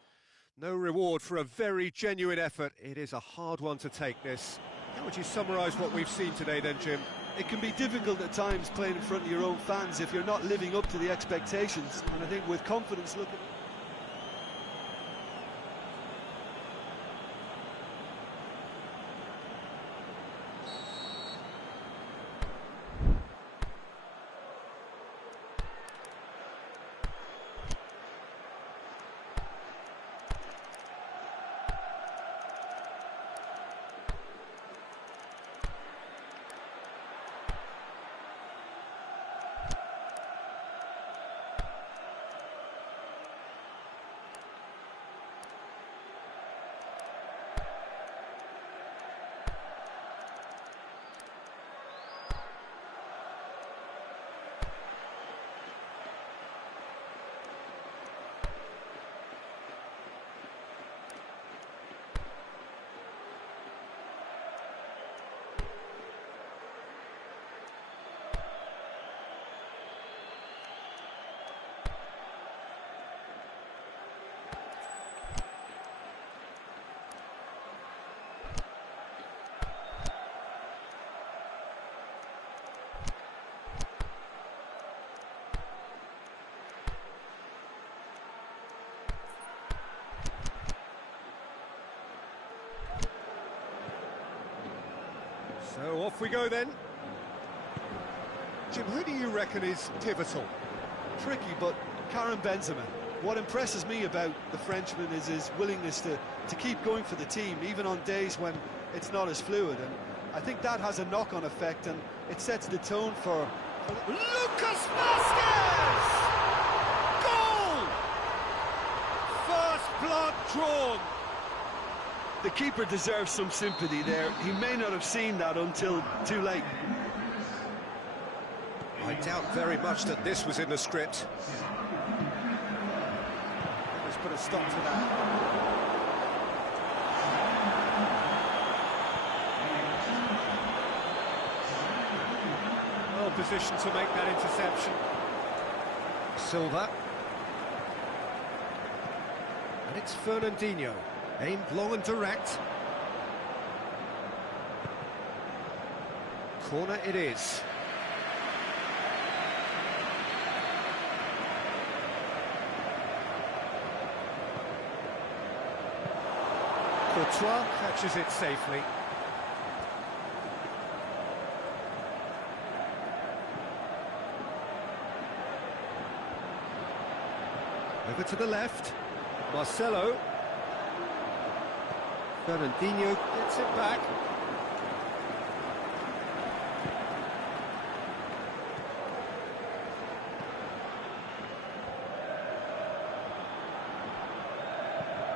No reward for a very genuine effort. It is a hard one to take, this. How would you summarise what we've seen today then, Jim? It can be difficult at times playing in front of your own fans if you're not living up to the expectations. And I think with confidence looking... So off we go then. Jim, who do you reckon is pivotal? Tricky, but Karim Benzema. What impresses me about the Frenchman is his willingness to keep going for the team, even on days when it's not as fluid. And I think that has a knock-on effect, and it sets the tone for... Lucas Vazquez! Goal! First blood drawn. The keeper deserves some sympathy there. He may not have seen that until too late. I doubt very much that this was in the script. Let's put a stop to that. Well positioned to make that interception. Silva. And it's Fernandinho. Aimed long and direct. Corner it is. Courtois catches it safely. Over to the left. Marcelo. Fernandinho gets it back.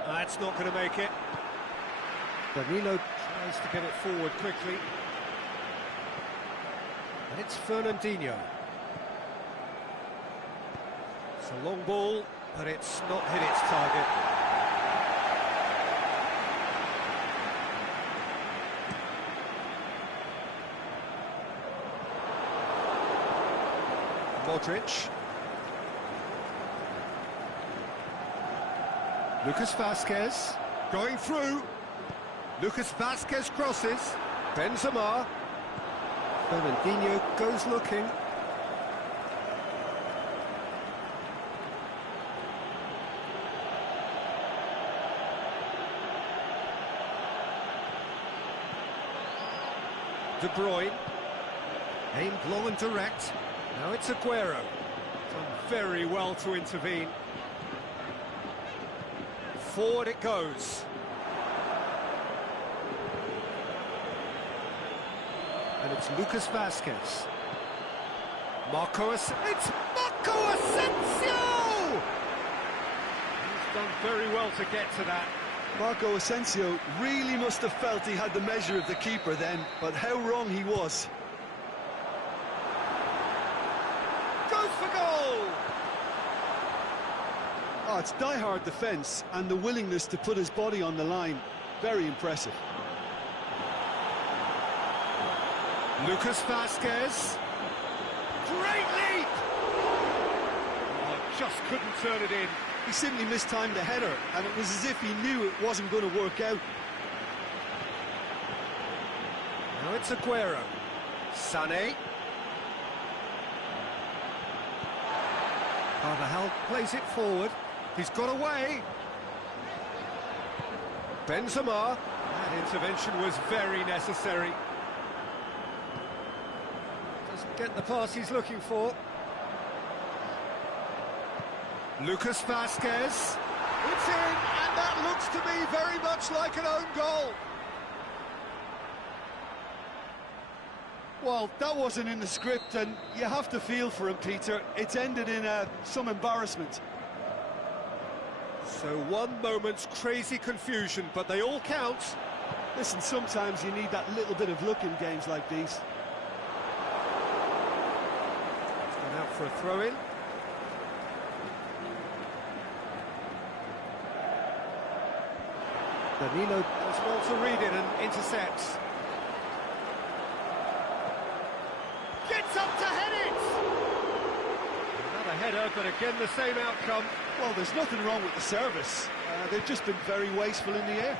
That's not going to make it. Danilo tries to get it forward quickly. And it's Fernandinho. It's a long ball, but it's not hit its target. Modric. Lucas Vazquez going through. Lucas Vazquez crosses. Benzema. Fernandinho goes looking. De Bruyne. Aimed long and direct. Now it's Aguero. Done very well to intervene. Forward it goes. And it's Lucas Vazquez. It's Marco Asensio! He's done very well to get to that. Marco Asensio really must have felt he had the measure of the keeper then, but how wrong he was. Goes for goal! Oh, it's die-hard defence and the willingness to put his body on the line. Very impressive. Lucas Vazquez. Great leap! Oh, just couldn't turn it in. He simply mistimed the header, and it was as if he knew it wasn't going to work out. Now it's Aguero. Sané. Carvajal plays it forward. He's got away. Benzema. That intervention was very necessary. Doesn't get the pass he's looking for. Lucas Vazquez. It's in, and that looks to me very much like an own goal. Well, that wasn't in the script, and you have to feel for him, Peter. It's ended in some embarrassment. So one moment's crazy confusion, but they all count. Listen, sometimes you need that little bit of luck in games like these. It's gone out for a throw-in. Danilo does well to read it and intercepts. Gets up to head it! Another header, but again the same outcome. Well, there's nothing wrong with the service. They've just been very wasteful in the air.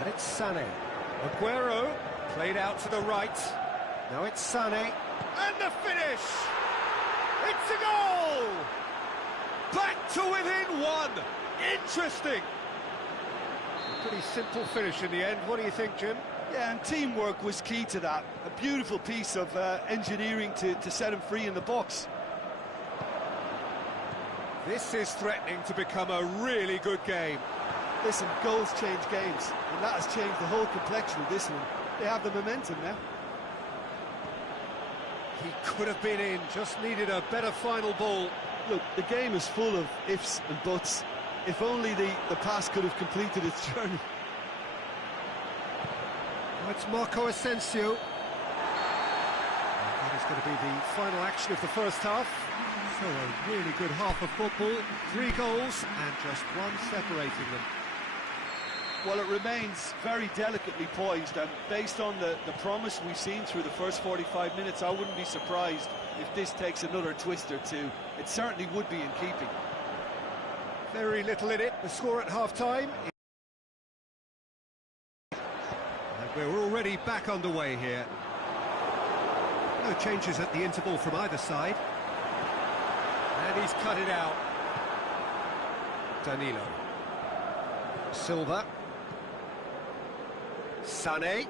And it's Sané. Aguero played out to the right. Now it's Sané. And the finish! It's a goal! Back to within one! Interesting! A pretty simple finish in the end. What do you think, Jim? Yeah, and teamwork was key to that. A beautiful piece of engineering to set him free in the box. This is threatening to become a really good game. Listen, goals change games, and that has changed the whole complexion of this one. They have the momentum now. He could have been in, just needed a better final ball. Look, the game is full of ifs and buts. If only the pass could have completed its journey. Oh, it's Marco Asensio. That is going to be the final action of the first half. So a really good half of football, 3 goals and just one separating them. Well, it remains very delicately poised, and based on the promise we've seen through the first 45 minutes, I wouldn't be surprised if this takes another twist or two. It certainly would be in keeping. Very little in it. The score at half-time. And we're already back underway here. No changes at the interval from either side. And he's cut it out. Danilo. Silva. Sané.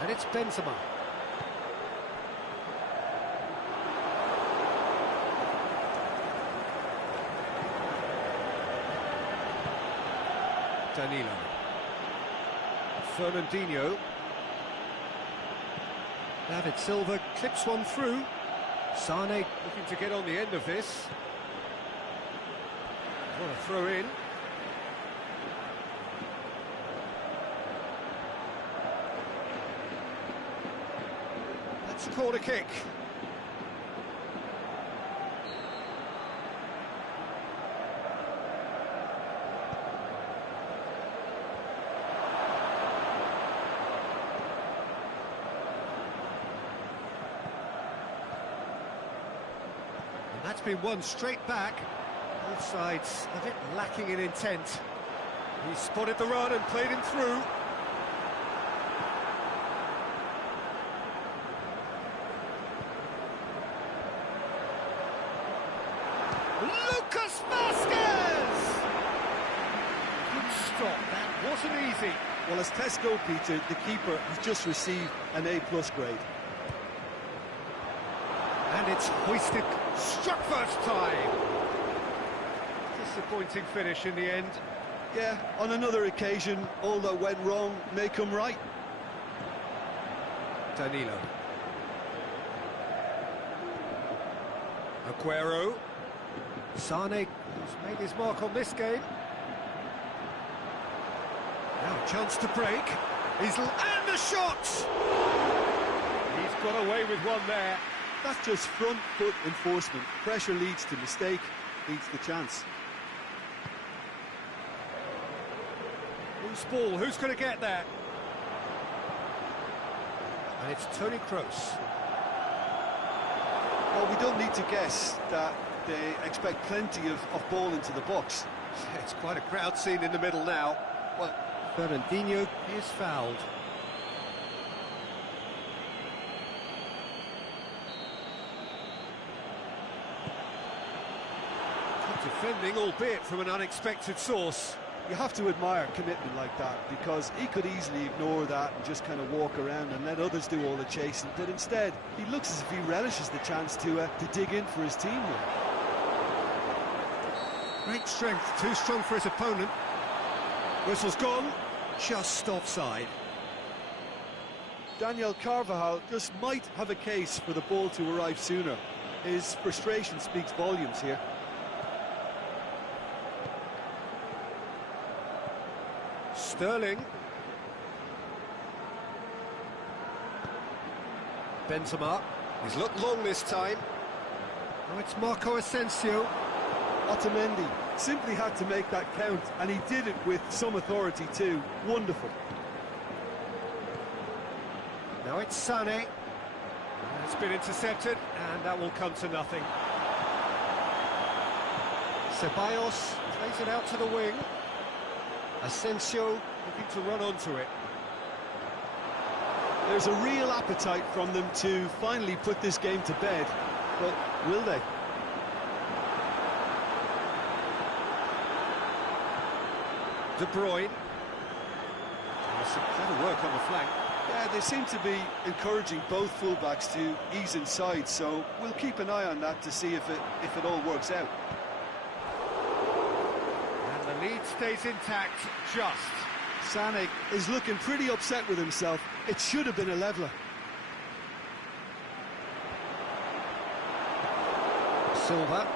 And it's Benzema. Danilo. Fernandinho. David Silva clips one through. Sané looking to get on the end of this. What a throw in. That's a corner kick. That's been won straight back. Both sides a bit lacking in intent. He spotted the run and played him through. Lucas Vazquez! Good stop, that wasn't easy. Well, as tests go, Peter, the keeper has just received an A+ grade. And it's hoisted, struck first time. Disappointing finish in the end. Yeah, on another occasion, all that went wrong may come right. Danilo. Aguero. Sane has made his mark on this game. Now a chance to break. And the shot! He's got away with one there. That's just front foot enforcement. Pressure leads to mistake, leads to chance. Loose ball, who's going to get there? And it's Toni Kroos. Well, we don't need to guess that they expect plenty of ball into the box. It's quite a crowd scene in the middle now. Well, Fernandinho is fouled. Good defending, albeit from an unexpected source. You have to admire commitment like that, because he could easily ignore that and just kind of walk around and let others do all the chasing, but instead he looks as if he relishes the chance to dig in for his team here. Great strength, too strong for his opponent. Whistle's gone, just offside. Daniel Carvajal just might have a case for the ball to arrive sooner. His frustration speaks volumes here. Sterling. Benzema. He's looked long this time. Now it's Marco Asensio. Otamendi simply had to make that count, and he did it with some authority too. Wonderful. Now it's Sane. It's been intercepted, and that will come to nothing. Ceballos plays it out to the wing. Asensio looking to run onto it. There's a real appetite from them to finally put this game to bed, but will they? De Bruyne. There's some clever work on the flank. Yeah, they seem to be encouraging both fullbacks to ease inside, so we'll keep an eye on that to see if it all works out. And the lead stays intact, just. Sané is looking pretty upset with himself. It should have been a leveller. Silva.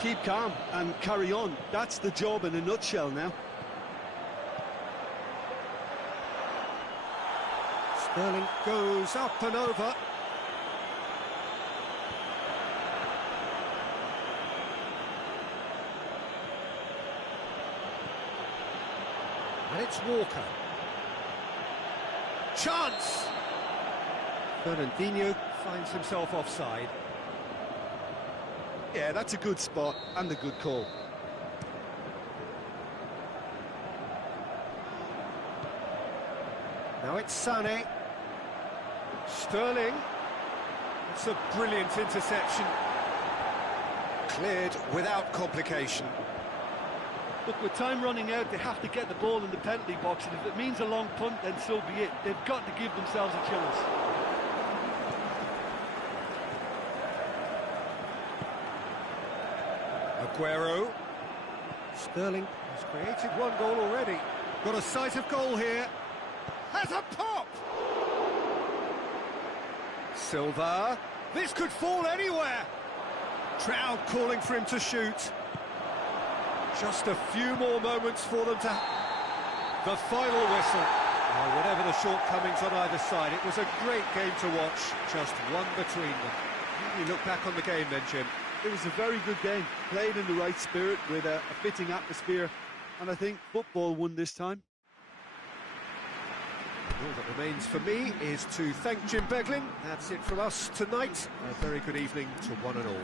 Keep calm and carry on. That's the job in a nutshell now. Sterling goes up and over. And it's Walker. Chance! Fernandinho finds himself offside. Yeah, that's a good spot and a good call. Now it's Sané. Sterling. It's a brilliant interception. Cleared without complication. Look, with time running out, they have to get the ball in the penalty box, and if it means a long punt, then so be it. They've got to give themselves a chance. Aguero. Sterling has created one goal already. Got a sight of goal here. Has a pop! Silva. This could fall anywhere. Crowd calling for him to shoot. Just a few more moments for them to... The final whistle. Oh, whatever the shortcomings on either side, it was a great game to watch. Just one between them. You look back on the game then, Jim. It was a very good game, played in the right spirit with a fitting atmosphere, and I think football won this time. All that remains for me is to thank Jim Beglin. That's it from us tonight. A very good evening to one and all.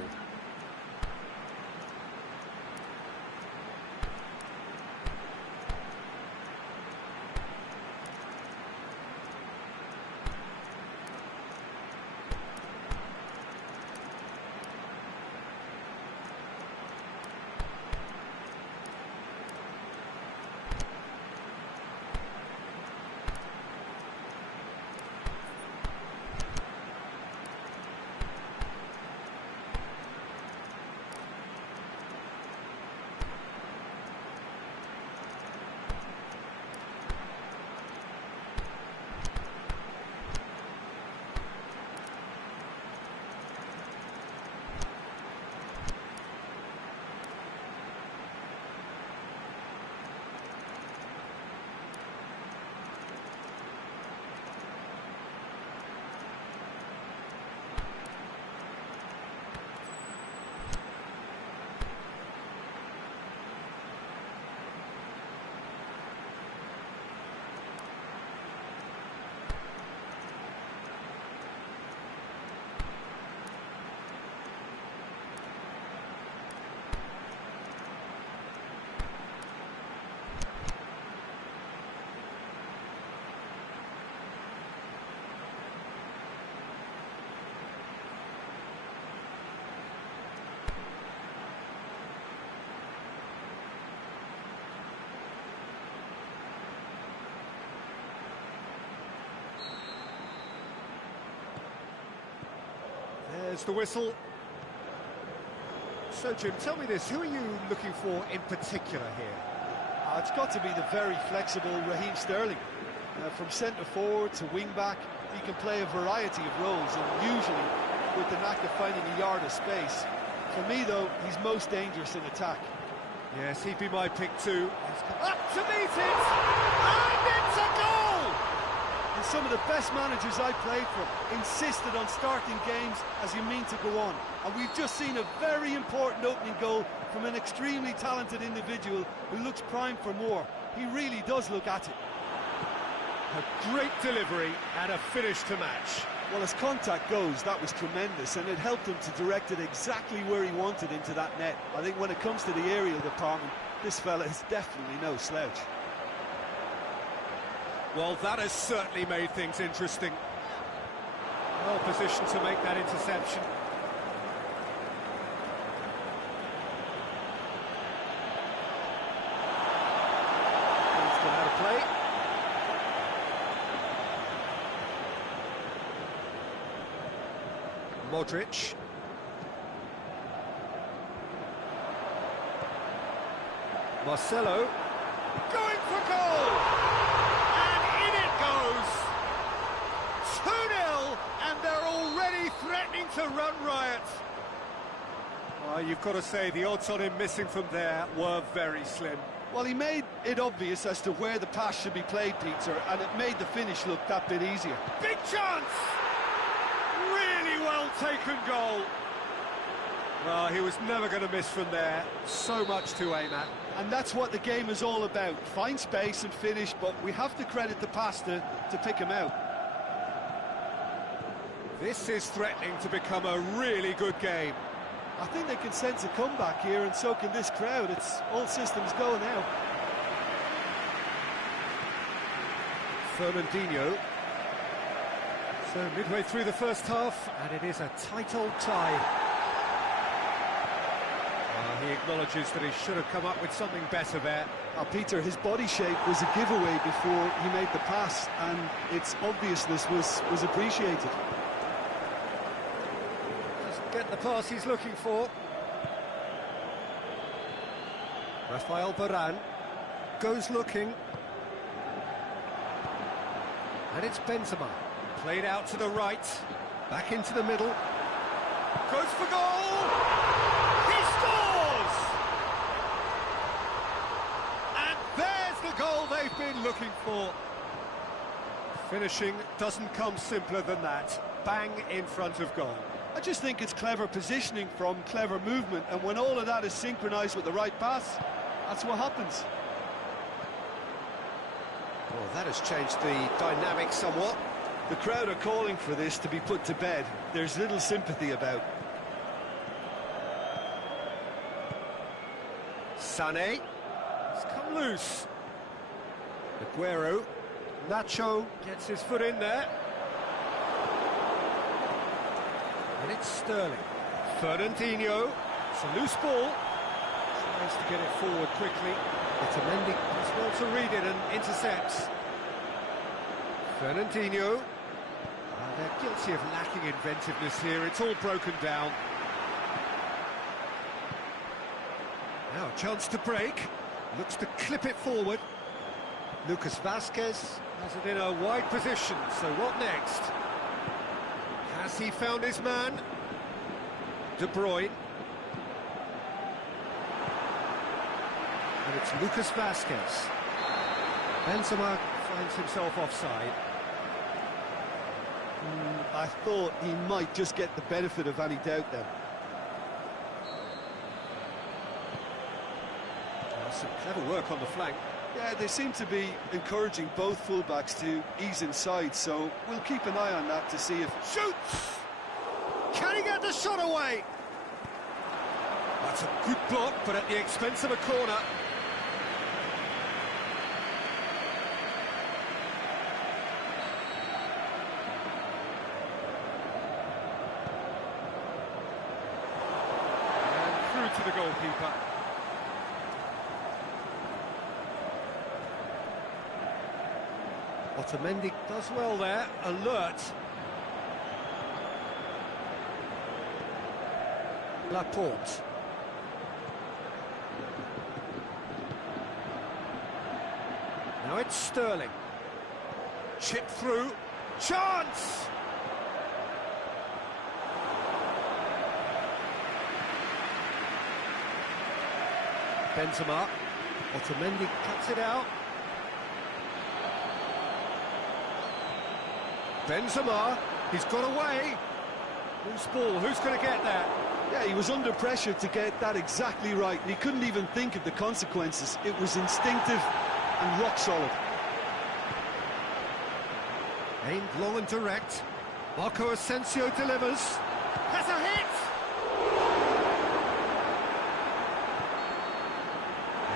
blows the whistle. So, Jim, tell me this, who are you looking for in particular here? It's got to be the very flexible Raheem Sterling. From centre forward to wing back, he can play a variety of roles, and usually with the knack of finding a yard of space. For me, though, he's most dangerous in attack. Yes, he'd be my pick too. He's come up to meet it, and it's a goal! And some of the best managers I played for insisted on starting games as you mean to go on. And we've just seen a very important opening goal from an extremely talented individual who looks primed for more. He really does look at it. A great delivery and a finish to match. Well, as contact goes, that was tremendous, and it helped him to direct it exactly where he wanted into that net. I think when it comes to the aerial department, this fella is definitely no slouch. Well, that has certainly made things interesting. Well positioned to make that interception. He's got out of play. Modric. Marcelo. Going for goal! And in it goes! 2-0, and they're already threatening to run riot. You've got to say, the odds on him missing from there were very slim. Well, he made it obvious as to where the pass should be played, Peter, and it made the finish look that bit easier. Big chance! Really well taken goal. Well, he was never going to miss from there. So much to aim at. And that's what the game is all about. Find space and finish, but we have to credit the passer to pick him out. This is threatening to become a really good game. I think they can sense a comeback here, and so can this crowd. It's all systems go now. Fernandinho. So midway through the first half, and it is a tight old tie. He acknowledges that he should have come up with something better there. Peter, his body shape was a giveaway before he made the pass, and its obviousness was appreciated. Doesn't get the pass he's looking for. Rafael Varane goes looking. And it's Benzema. Played out to the right, back into the middle. Goes for goal! He scores! And there's the goal they've been looking for. Finishing doesn't come simpler than that. Bang in front of goal. I just think it's clever positioning from clever movement, and when all of that is synchronised with the right pass, that's what happens. Well, that has changed the dynamic somewhat. The crowd are calling for this to be put to bed. There's little sympathy about. Sané. He's come loose. Aguero. Nacho gets his foot in there. And it's Sterling. Fernandinho. It's a loose ball. Tries to get it forward quickly. Otamendi does well to read it and intercepts. Fernandinho. They're guilty of lacking inventiveness here. It's all broken down. Now a chance to break. Looks to clip it forward. Lucas Vazquez has it in a wide position. So what next? Has he found his man? De Bruyne. And it's Lucas Vazquez. Benzema finds himself offside. I thought he might just get the benefit of any doubt then. Some clever work on the flank. Yeah, they seem to be encouraging both fullbacks to ease inside, so we'll keep an eye on that to see if... Shoots! Can he get the shot away? That's a good block, but at the expense of a corner. And through to the goalkeeper. Otamendi does well there, alert. Laporte. Now it's Sterling. Chip through. Chance! Benzema. Otamendi cuts it out. Benzema. He's got away. Loose ball. Who's going to get that? Yeah, he was under pressure to get that exactly right, and he couldn't even think of the consequences. It was instinctive and rock solid. Aimed long and direct. Marco Asensio delivers. Has a hit!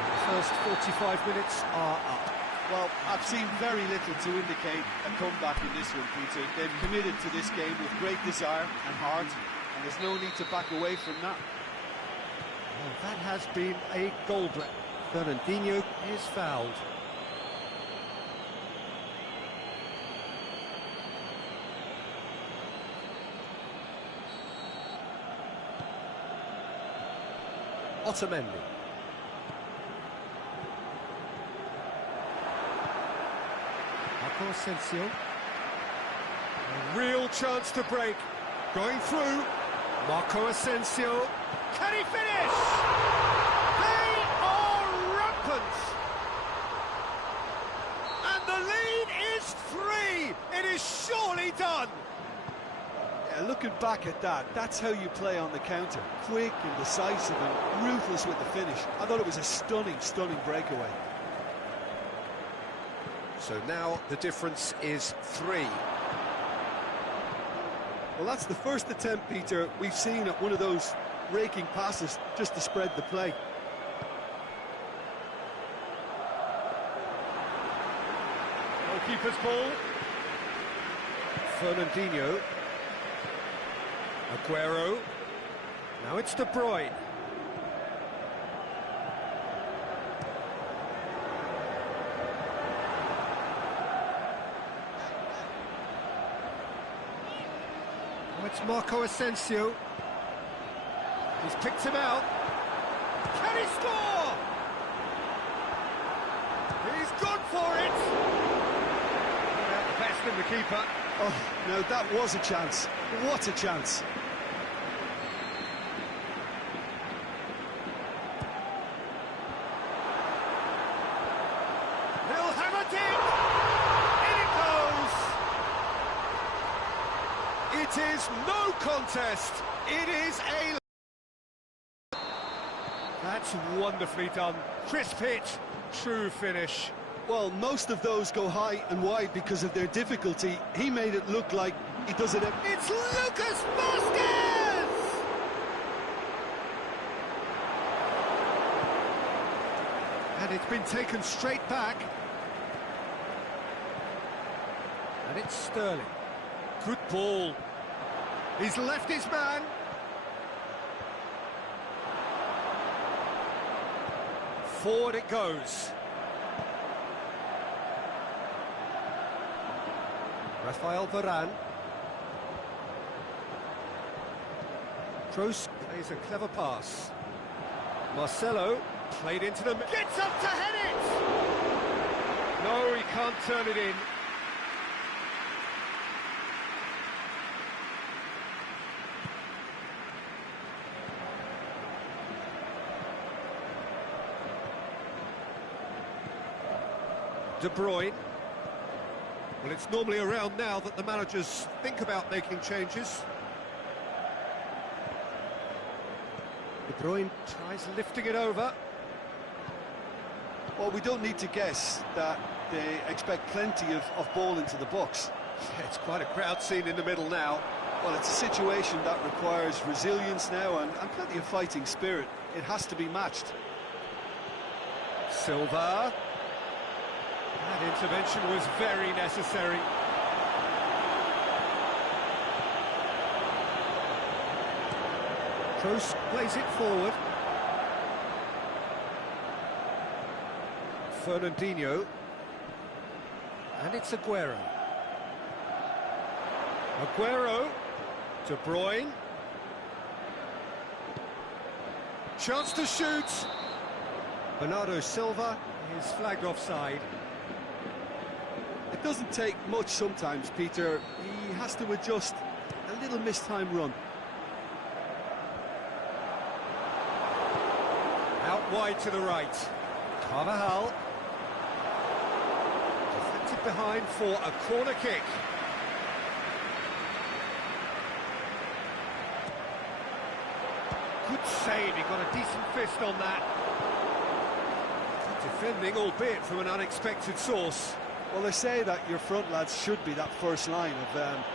The first 45 minutes are up. Well, I've seen very little to indicate a comeback in this one, Peter. They've committed to this game with great desire and heart, and there's no need to back away from that. Well, that has been a goal break. Fernandinho is fouled. Otamendi. Marco Asensio. A real chance to break. Going through. Marco Asensio. Can he finish? They are rampant. And the lead is 3. It is surely done. Yeah, looking back at that, that's how you play on the counter. Quick and decisive and ruthless with the finish. I thought it was a stunning, stunning breakaway. So now the difference is 3. Well, that's the first attempt, Peter, we've seen at one of those raking passes just to spread the play. Goalkeeper's ball. Fernandinho. Aguero. Now it's De Bruyne. Now it's Marco Asensio. He's picked him out. Can he score? He's gone for it. The best in the keeper. Oh, no, that was a chance. What a chance. He'll hammer it in. In it goes. It is no contest. It is a... That's wonderfully done. Crisp hit, true finish. Well, most of those go high and wide because of their difficulty. He made it look like he does it every... It's Lucas Vasquez! And it's been taken straight back. And it's Sterling. Good ball. He's left his man. Forward it goes. Rafael Varane. Kroos plays a clever pass. Marcelo played into them. Gets up to head it! No, he can't turn it in. De Bruyne. Well, it's normally around now that the managers think about making changes. De Bruyne tries lifting it over. Well, we don't need to guess that they expect plenty of ball into the box. Yeah, it's quite a crowd scene in the middle now. Well, it's a situation that requires resilience now and plenty of fighting spirit. It has to be matched. Silva. That intervention was very necessary. Kroos plays it forward. Fernandinho. And it's Aguero. Aguero. De Bruyne. chance to shoot. Bernardo Silva is flagged offside. It doesn't take much sometimes, Peter. He has to adjust a little mistimed run. Out wide to the right. Carvajal. Deflected behind for a corner kick. Good save, he got a decent fist on that. Good defending, albeit from an unexpected source. Well, they say that your front lads should be that first line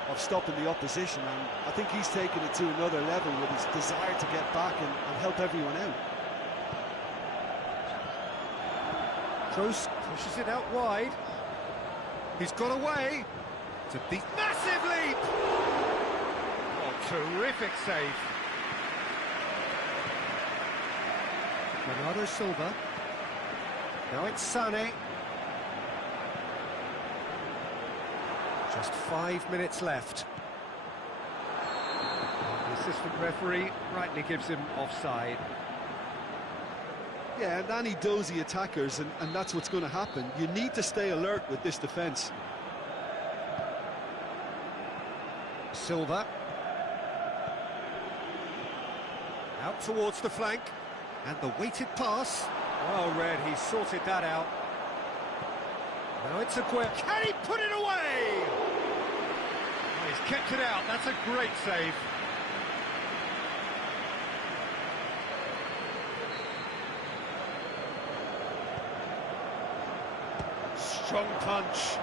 of stopping the opposition, and I think he's taken it to another level with his desire to get back and help everyone out. Kroos pushes it out wide. He's got away. It's a deep, massive leap! Oh, terrific save. Bernardo Silva. Now it's Sané. Just 5 minutes left. The assistant referee rightly gives him offside. Yeah, and any dozy attackers, and that's what's going to happen. You need to stay alert with this defence. Silva. Out towards the flank. And the weighted pass. Well read, he sorted that out. Now it's Aguero. Can he put it away? Oh, he's kept it out, that's a great save. Strong punch.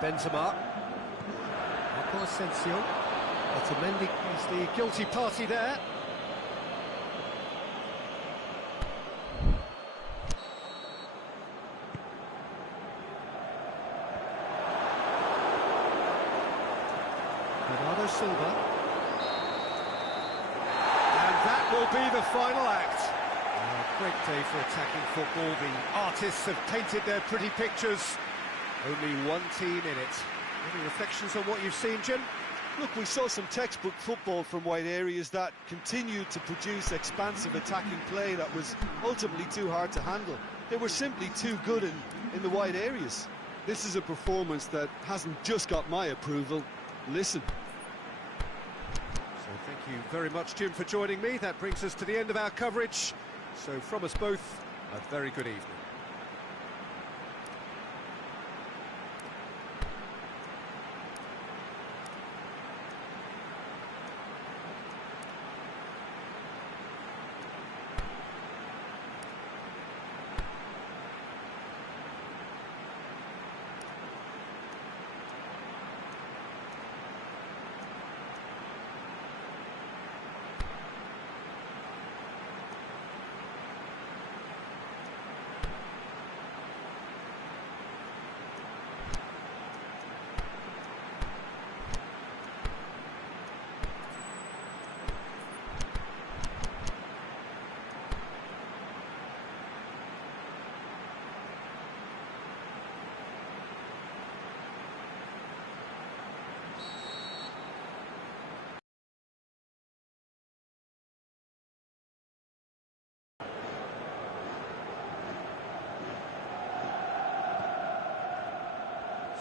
Benzema. Marco Asensio. Otamendi is the guilty party there. Bernardo Silva. And that will be the final act. A great day for attacking football. The artists have painted their pretty pictures. Only one team in it. Any reflections on what you've seen, Jim? Look, we saw some textbook football from wide areas that continued to produce expansive attacking play that was ultimately too hard to handle. They were simply too good in the wide areas. This is a performance that hasn't just got my approval. Listen. So thank you very much, Jim, for joining me. That brings us to the end of our coverage. So from us both, a very good evening.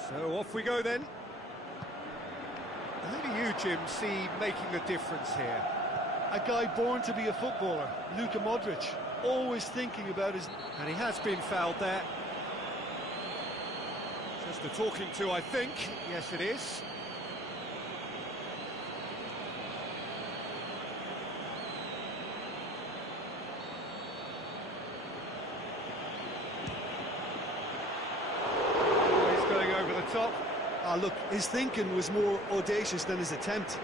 So off we go then. How do you, Jim, see making a difference here? A guy born to be a footballer, Luka Modric, always thinking about his... And he has been fouled there. Just a talking to, I think. Yes, it is. Top. Ah, look, his thinking was more audacious than his attempt.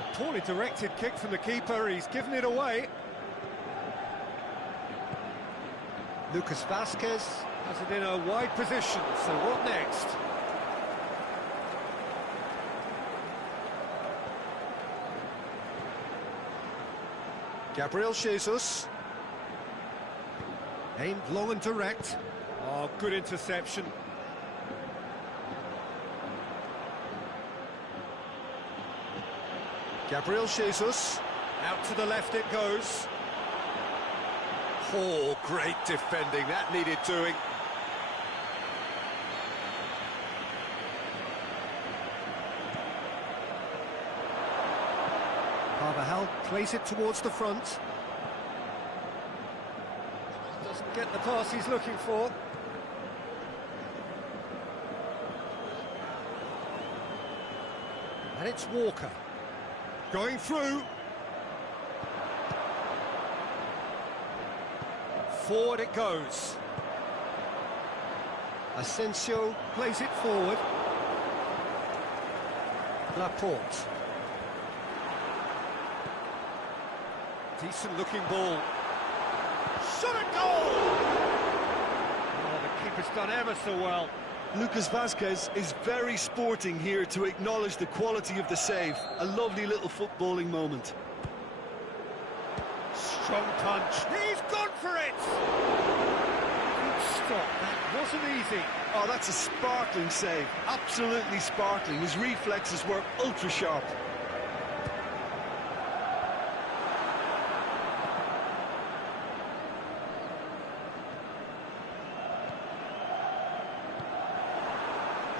A poorly directed kick from the keeper, he's given it away. Lucas Vasquez has it in a wide position, so what next? Gabriel Jesus. Aimed long and direct. Oh, good interception. Gabriel Jesus. Out to the left it goes. Oh, great defending. That needed doing. Carvajal plays it towards the front. Doesn't get the pass he's looking for. And it's Walker. Going through. Forward it goes. Asensio plays it forward. Laporte. Decent looking ball. Shot at goal! Oh, the keeper's done ever so well. Lucas Vazquez is very sporting here to acknowledge the quality of the save. A lovely little footballing moment. Strong punch. He's gone for it! Good stop. That wasn't easy. Oh, that's a sparkling save. Absolutely sparkling. His reflexes were ultra sharp.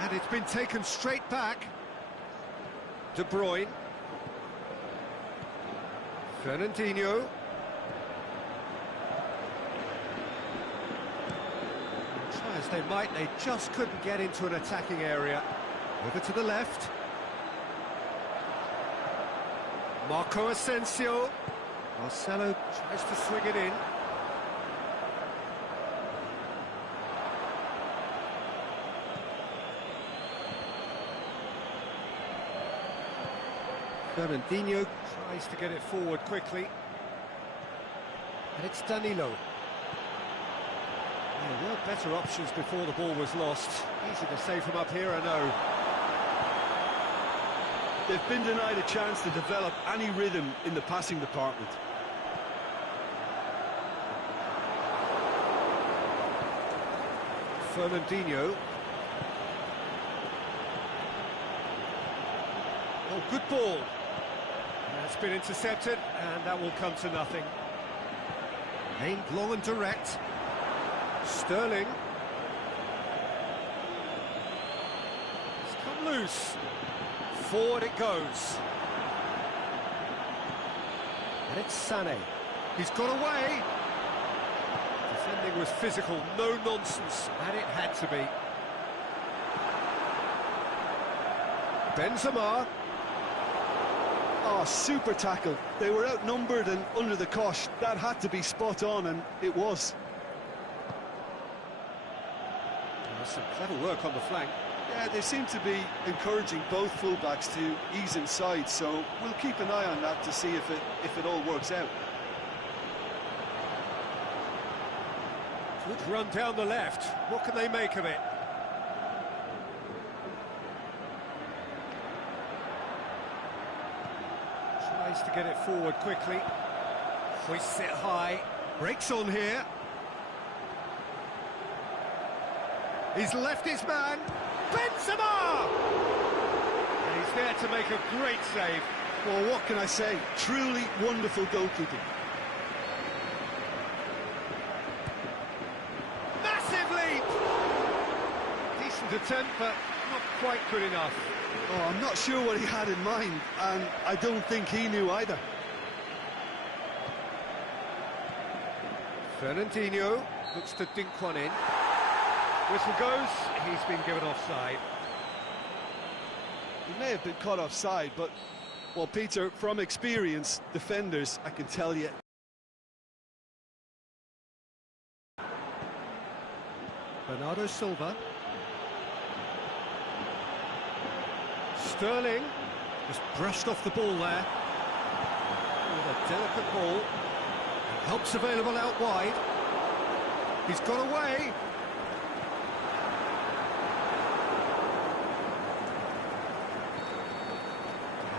And it's been taken straight back. De Bruyne. Fernandinho. Try as they might, they just couldn't get into an attacking area. Over to the left. Marco Asensio. Marcelo tries to swing it in. Fernandinho tries to get it forward quickly. And it's Danilo. There were better options before the ball was lost. Easy to save from up here, I know. They've been denied a chance to develop any rhythm in the passing department. Fernandinho. Oh, good ball. That's been intercepted, and that will come to nothing. Aimed long and direct. Sterling. It's come loose. Forward it goes. And it's Sané. He's got away. Defending was physical, no nonsense, and it had to be. Benzema. Oh, super tackle. They were outnumbered and under the cosh. That had to be spot on, and it was. There's some clever work on the flank. Yeah, they seem to be encouraging both fullbacks to ease inside, so we'll keep an eye on that to see if it all works out. Good run down the left. What can they make of it? Tries to get it forward quickly. Hoists it high. Breaks on here. He's left his man. Benzema! And he's there to make a great save. Well, what can I say? Truly wonderful goalkeeping. Massive leap! Decent attempt, but not quite good enough. Oh, I'm not sure what he had in mind, and I don't think he knew either. Fernandinho looks to dink one in. Whistle goes, he's been given offside. He may have been caught offside, but, well, Peter, from experience, defenders, I can tell you. Bernardo Silva. Sterling just brushed off the ball there. With a delicate ball. Help's available out wide. He's got away.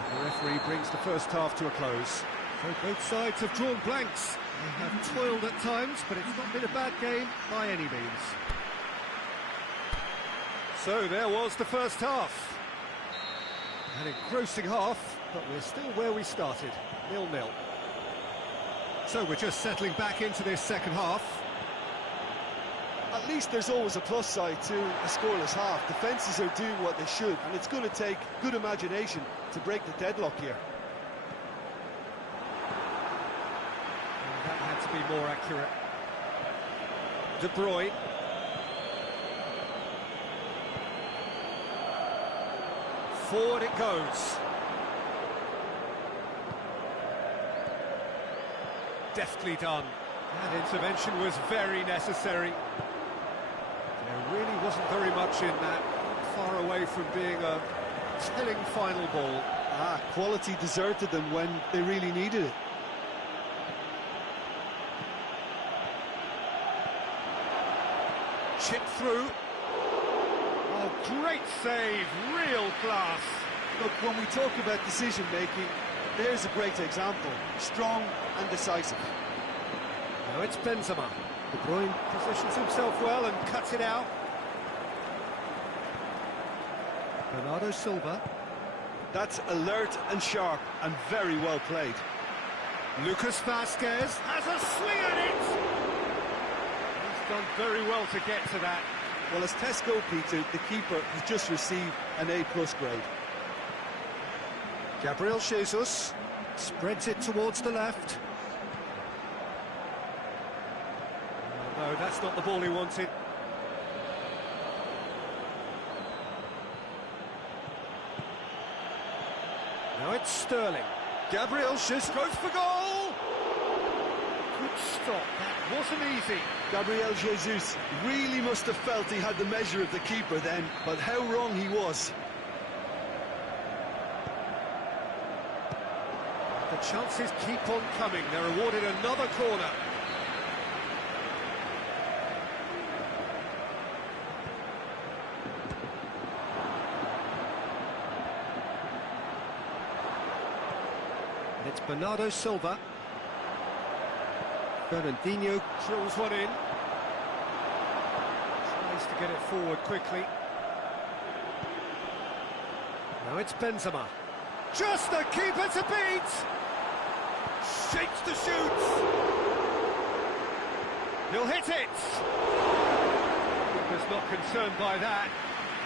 The referee brings the first half to a close. So both sides have drawn blanks. They have toiled at times, but it's not been a bad game by any means. So there was the first half. An engrossing half. But we're still where we started, 0-0. So we're just settling back into this second half. At least there's always a plus side to a scoreless half. Defences are doing what they should, and it's going to take good imagination to break the deadlock here. That had to be more accurate. De Bruyne. Forward it goes. Deftly done. That intervention was very necessary. There really wasn't very much in that. Far away from being a telling final ball. Quality deserted them when they really needed it. Chip through. Oh, great save, real class. Look, when we talk about decision-making, there's a great example. Strong and decisive. Now it's Benzema. De Bruyne positions himself well and cuts it out. Bernardo Silva. That's alert and sharp and very well played. Lucas Vazquez has a swing at it. He's done very well to get to that. Well, as tests go, Peter, the keeper has just received an A+ grade. Gabriel Jesus spreads it towards the left. No, that's not the ball he wanted. Now it's Sterling. Gabriel Jesus goes for goal! Good stop, that wasn't easy. Gabriel Jesus really must have felt he had the measure of the keeper then, but how wrong he was. The chances keep on coming. They're awarded another corner. It's Bernardo Silva. Fernandinho drills one in. Tries to get it forward quickly. Now it's Benzema. Just the keeper to beat! Shakes to shoot! He'll hit it! Keeper's not concerned by that.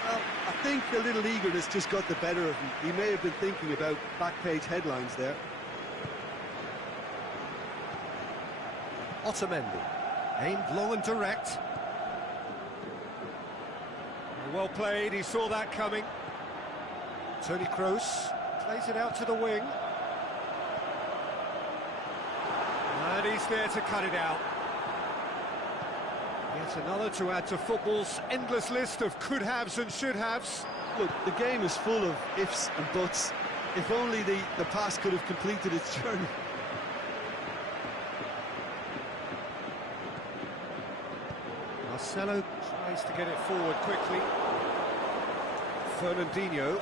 Well, I think a little eagerness just got the better of him. He may have been thinking about back-page headlines there. Otamendi, aimed long and direct. Well played, he saw that coming. Toni Kroos plays it out to the wing. And he's there to cut it out. Yet another to add to football's endless list of could-haves and should-haves. Look, the game is full of ifs and buts. If only the pass could have completed its journey. Marcelo tries to get it forward quickly. Fernandinho.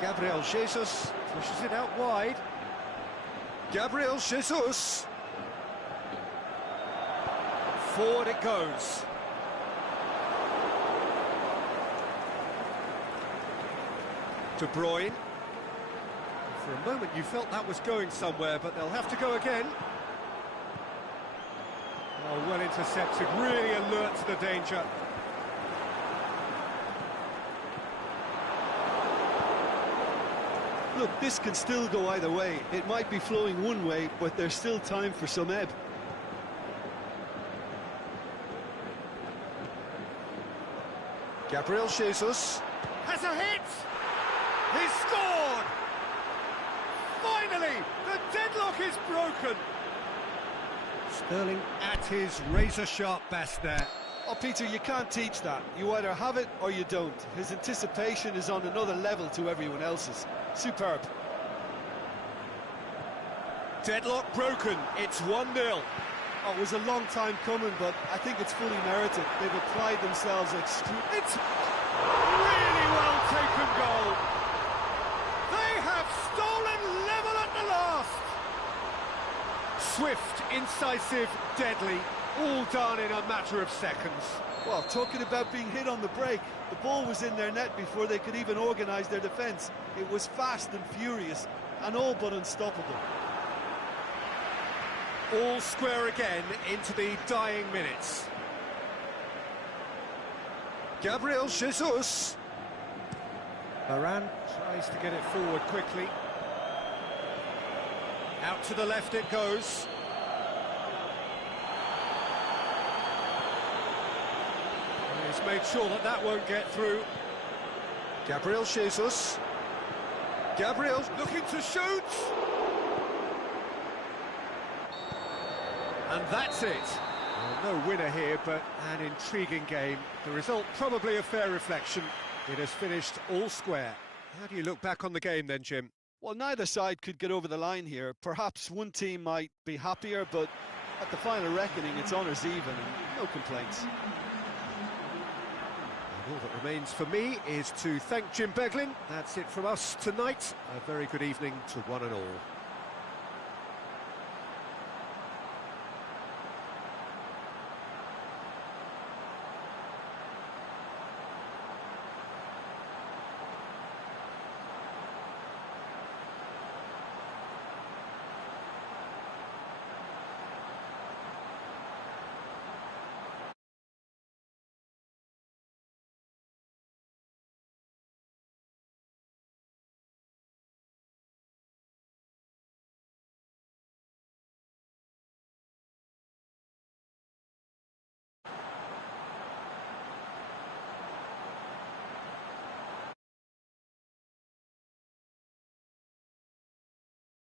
Gabriel Jesus pushes it out wide. Gabriel Jesus. Forward it goes. De Bruyne. For a moment you felt that was going somewhere, but they'll have to go again. Oh, well intercepted, really alert to the danger. Look, this can still go either way. It might be flowing one way, but there's still time for some ebb. Gabriel Jesus has a hit! He's scored! Finally, the deadlock is broken! Sterling at his razor-sharp best there. Oh, Peter, you can't teach that. You either have it or you don't. His anticipation is on another level to everyone else's. Superb. Deadlock broken, it's 1-0. Oh, it was a long time coming, but I think it's fully merited. They've applied themselves extremely... It's really well taken goal. They have stolen level at the last. Swift, incisive, deadly. all done in a matter of seconds. Well, talking about being hit on the break, the ball was in their net before they could even organise their defence. It was fast and furious, and all but unstoppable. All square again into the dying minutes. Gabriel Jesus. Varane tries to get it forward quickly. Out to the left it goes. He's made sure that that won't get through. Gabriel Jesus. Gabriel Looking to shoot! And that's it. Well, no winner here, but an intriguing game. The result probably a fair reflection. It has finished all square. How do you look back on the game then, Jim? Well, neither side could get over the line here. Perhaps one team might be happier, but at the final reckoning, it's honours even and no complaints. And all that remains for me is to thank Jim Beglin. That's it from us tonight. A very good evening to one and all.